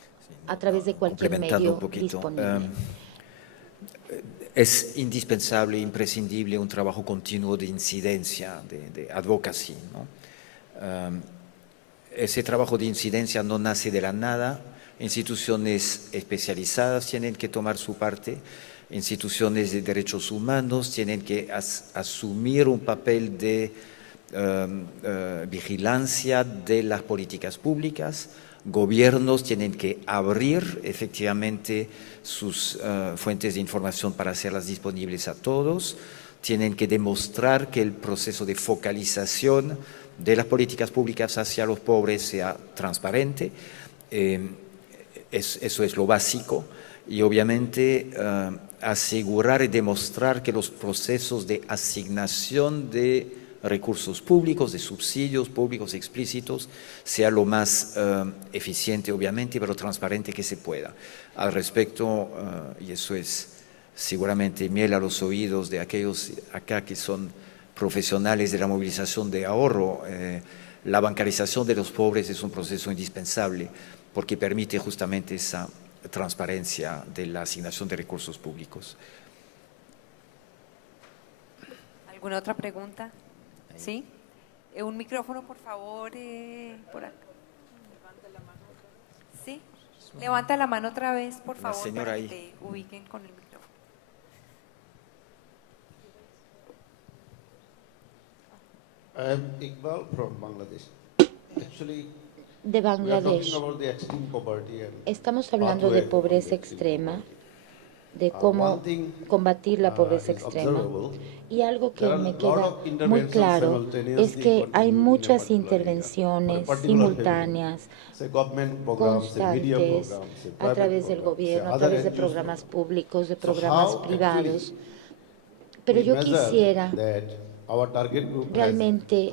a través de cualquier Complementando medio un poquito, disponible. es indispensable, imprescindible un trabajo continuo de incidencia, de advocacy, ¿no? Ese trabajo de incidencia no nace de la nada. Instituciones especializadas tienen que tomar su parte, instituciones de derechos humanos tienen que asumir un papel de vigilancia de las políticas públicas, gobiernos tienen que abrir efectivamente sus fuentes de información para hacerlas disponibles a todos, tienen que demostrar que el proceso de focalización de las políticas públicas hacia los pobres sea transparente. Eso es lo básico, y obviamente asegurar y demostrar que los procesos de asignación de recursos públicos, de subsidios públicos explícitos, sea lo más eficiente, obviamente, pero transparente que se pueda. Al respecto, y eso es seguramente miel a los oídos de aquellos acá que son profesionales de la movilización de ahorro, la bancarización de los pobres es un proceso indispensable porque permite justamente esa transparencia de la asignación de recursos públicos. ¿Alguna otra pregunta? ¿Sí? Un micrófono, por favor, por acá. ¿Sí? Levanta la mano otra vez, por favor, señora para ahí. que te ubiquen con el micrófono. I am Iqbal from Bangladesh. Actually, De we are Bangladesh. talking about the extreme poverty and Estamos hablando de pathway pobreza to extreme extrema, de cómo combatir la pobreza extrema. Y algo que me queda muy claro es que hay muchas intervenciones simultáneas, constantes, a través del gobierno, a través de programas públicos, de programas privados. Pero yo quisiera realmente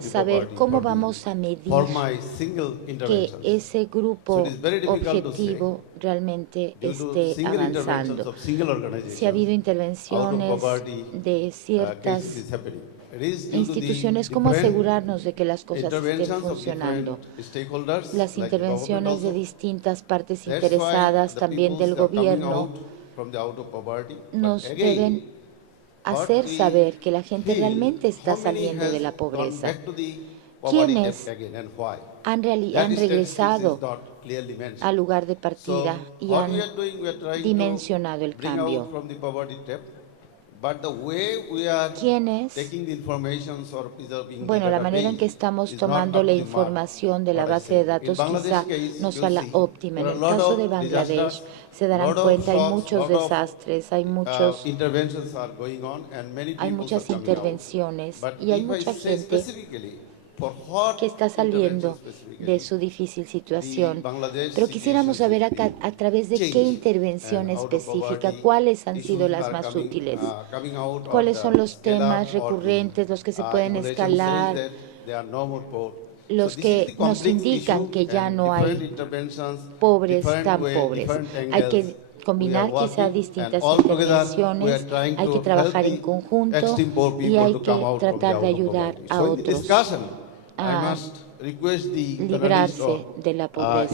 saber cómo vamos a medir que ese grupo objetivo realmente esté avanzando. Si ha habido intervenciones de ciertas instituciones, ¿cómo asegurarnos de que las cosas estén funcionando? Las intervenciones de distintas partes interesadas, también del gobierno, nos deben hacer saber que la gente realmente está saliendo de la pobreza. ¿Quiénes han regresado al lugar de partida y han dimensionado el cambio? ¿Quiénes? Bueno, la manera en que estamos tomando la información de la base de datos quizá no sea la óptima. En el caso de Bangladesh se darán cuenta, hay muchos desastres, hay muchas intervenciones y hay mucha gente que está saliendo de su difícil situación. Pero quisiéramos saber a través de qué intervención específica, cuáles han sido las más útiles, cuáles son los temas recurrentes, los que se pueden escalar, los que nos indican que ya no hay pobres tan pobres. Hay que combinar quizá distintas intervenciones, hay que trabajar en conjunto y hay que tratar de ayudar a otros a librarse de la pobreza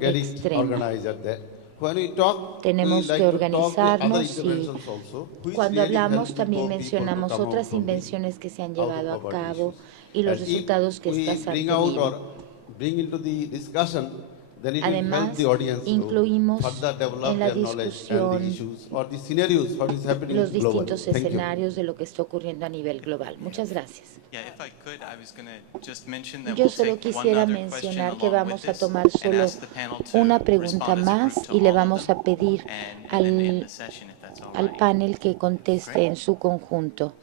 extrema. Tenemos que organizarnos y cuando hablamos también mencionamos otras invenciones que se han llevado a cabo y los resultados que estas han tenido. Además, incluimos en la discusión los distintos escenarios de lo que está ocurriendo a nivel global. Muchas gracias. Yo solo quisiera mencionar que vamos a tomar solo una pregunta más y le vamos a pedir al panel que conteste en su conjunto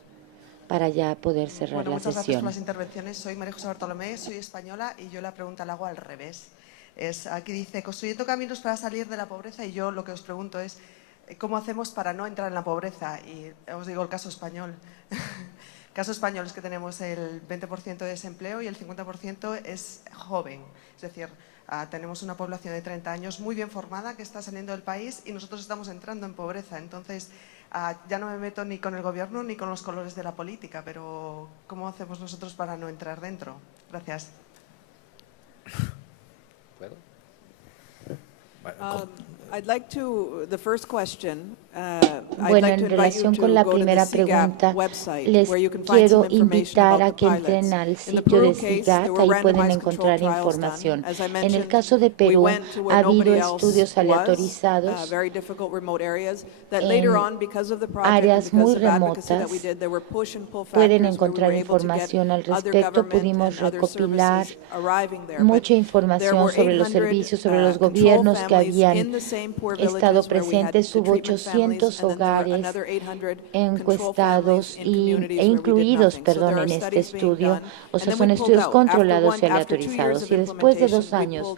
para ya poder cerrar la Muchas gracias sesión. por las intervenciones. Soy María José Bartolomé, soy española y yo la pregunta la hago al revés. Aquí dice, construyendo caminos para salir de la pobreza, y yo lo que os pregunto es, ¿cómo hacemos para no entrar en la pobreza? Y os digo el caso español. El caso español es que tenemos el 20% de desempleo y el 50% es joven. Es decir, tenemos una población de 30 años muy bien formada que está saliendo del país y nosotros estamos entrando en pobreza. Entonces, ya no me meto ni con el gobierno ni con los colores de la política, pero ¿cómo hacemos nosotros para no entrar dentro? Gracias. I'd like to, the first question, Bueno, en relación con la primera pregunta, les quiero invitar a que entren al sitio de CIGAP, ahí pueden encontrar información. En el caso de Perú, ha habido estudios aleatorizados en áreas muy remotas. Pueden encontrar información al respecto. Pudimos recopilar mucha información sobre los servicios, sobre los gobiernos que habían estado presentes. Hubo 800 hogares encuestados e incluidos, en este estudio. O sea, son estudios controlados y aleatorizados. Y después de 2 años,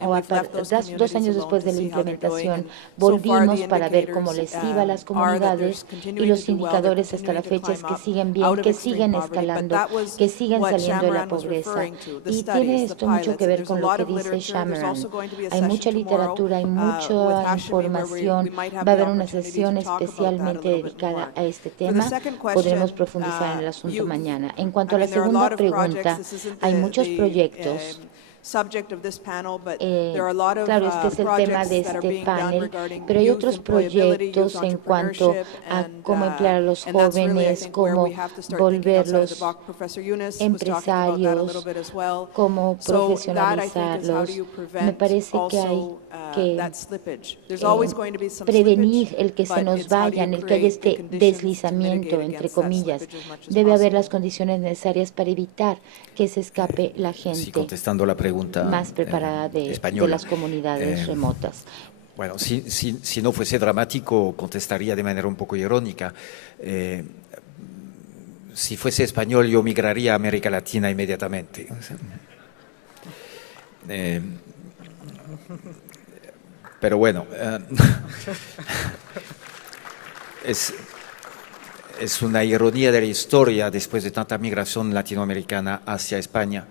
o 2 años después de la implementación, volvimos para ver cómo les iba a las comunidades, y los indicadores hasta la fecha es que siguen bien, que siguen escalando, que siguen saliendo de la pobreza. Y tiene esto mucho que ver con lo que dice Shamaran. Hay mucha literatura, hay mucha información. Va a haber una sesión especialmente dedicada a este tema. Podremos profundizar en el asunto mañana. En cuanto a la segunda pregunta, hay muchos proyectos. Claro, este es el tema de este panel, pero hay otros proyectos en cuanto a cómo emplear a los jóvenes, cómo volverlos empresarios, cómo profesionalizarlos. Me parece que hay que prevenir el que se nos vayan, el que haya este deslizamiento, entre comillas. Debe haber las condiciones necesarias para evitar que se escape la gente. Sí, contestando la pregunta más preparada de las comunidades remotas. Bueno, si no fuese dramático, contestaría de manera un poco irónica. Si fuese español, yo migraría a América Latina inmediatamente. Pero bueno, es una ironía de la historia, después de tanta migración latinoamericana hacia España,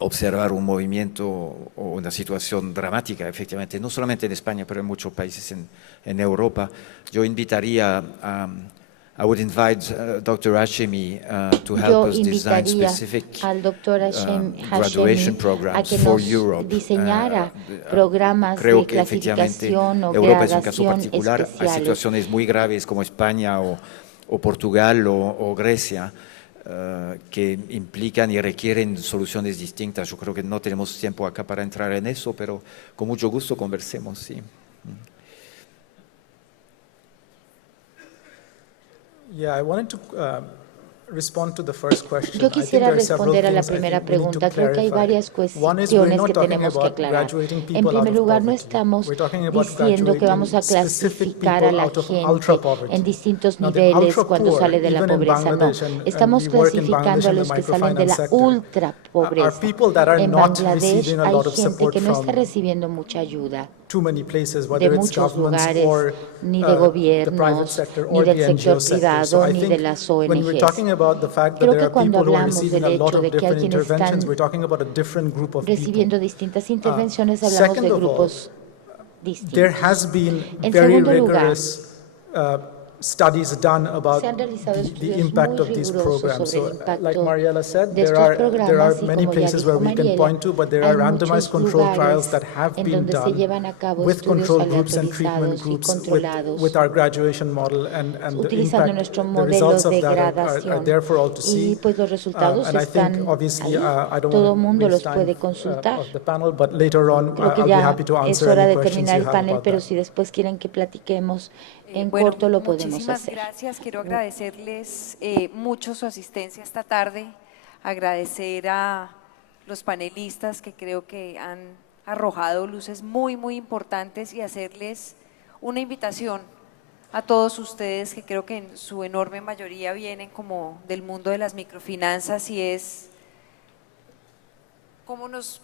observar un movimiento o una situación dramática, efectivamente, no solamente en España, pero en muchos países en Europa. Yo invitaría I would invite Dr. Hashemi to help us design specific graduation programs for Europe. Diseñara programas Creo de que efectivamente clasificación o Europa es un caso gradación particular. Hay especiales. situaciones muy graves como España o Portugal o Grecia que implican y requieren soluciones distintas. Yo creo que no tenemos tiempo acá para entrar en eso, pero con mucho gusto conversemos, sí. Yeah, I wanted to respond to the first question. Yo quisiera responder a la primera pregunta. Creo que hay varias cuestiones que tenemos que aclarar. En primer lugar, no estamos diciendo que vamos a clasificar a la gente en distintos niveles cuando sale de la pobreza. No, estamos clasificando a los que salen de la ultra pobreza. En Bangladesh hay gente que no está recibiendo mucha ayuda de muchos lugares, ni de gobiernos, ni del sector privado, ni de las ONGs. Creo que cuando hablamos del hecho de que hay quienes están recibiendo distintas intervenciones, hablamos de grupos distintos. En segundo lugar, studies done about se han realizado the impact of these programs. So, like Mariela said, de there are many places where we can point to, but there are randomized control trials that have been done with control groups and treatment groups with our graduation model, and the impact, the results of that are there for all to see. And I think, obviously, I don't want to waste time of the panel, but later on, I'll be happy to answer any questions you have about pero that. si después quieren que platiquemos en corto, lo podemos muchísimas hacer. Gracias, quiero agradecerles mucho su asistencia esta tarde, agradecer a los panelistas que creo que han arrojado luces muy, muy importantes y hacerles una invitación a todos ustedes que creo que en su enorme mayoría vienen como del mundo de las microfinanzas y es cómo nos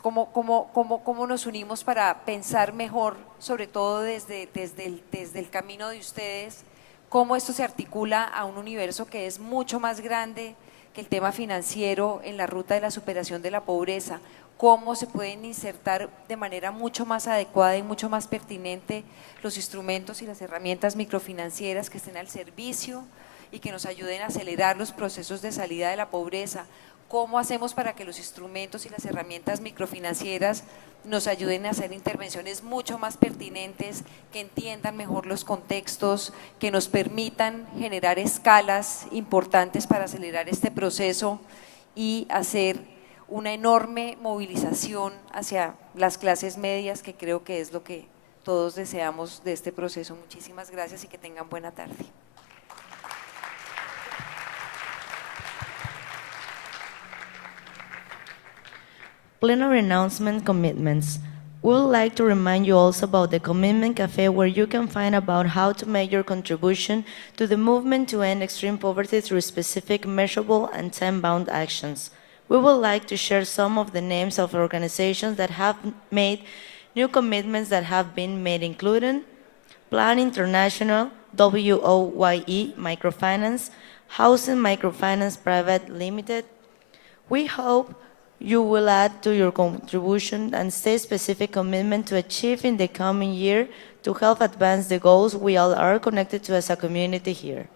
unimos para pensar mejor, sobre todo desde el camino de ustedes, cómo esto se articula a un universo que es mucho más grande que el tema financiero en la ruta de la superación de la pobreza, cómo se pueden insertar de manera mucho más adecuada y mucho más pertinente los instrumentos y las herramientas microfinancieras que estén al servicio y que nos ayuden a acelerar los procesos de salida de la pobreza. ¿Cómo hacemos para que los instrumentos y las herramientas microfinancieras nos ayuden a hacer intervenciones mucho más pertinentes, que entiendan mejor los contextos, que nos permitan generar escalas importantes para acelerar este proceso y hacer una enorme movilización hacia las clases medias, que creo que es lo que todos deseamos de este proceso? Muchísimas gracias y que tengan buena tarde. Plenary announcement commitments. We would like to remind you also about the Commitment Cafe, where you can find about how to make your contribution to the movement to end extreme poverty through specific, measurable, and time-bound actions. We would like to share some of the names of organizations that have made new commitments that have been made, including Plan International, WOYE Microfinance, Housing Microfinance Private Limited. We hope you will add to your contribution and state-specific commitment to achieve in the coming year to help advance the goals we all are connected to as a community here.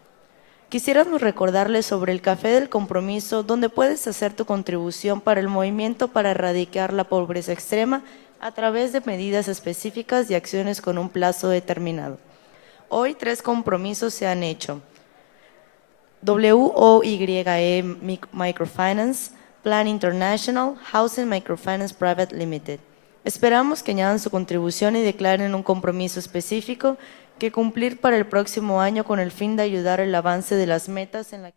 Quisiéramos recordarles sobre el Café del Compromiso, donde puedes hacer tu contribución para el movimiento para erradicar la pobreza extrema a través de medidas específicas y acciones con un plazo determinado. Hoy 3 compromisos se han hecho: WOYE Microfinance, Plan International, Housing Microfinance Private Limited. Esperamos que añadan su contribución y declaren un compromiso específico que cumplir para el próximo año con el fin de ayudar el avance de las metas en la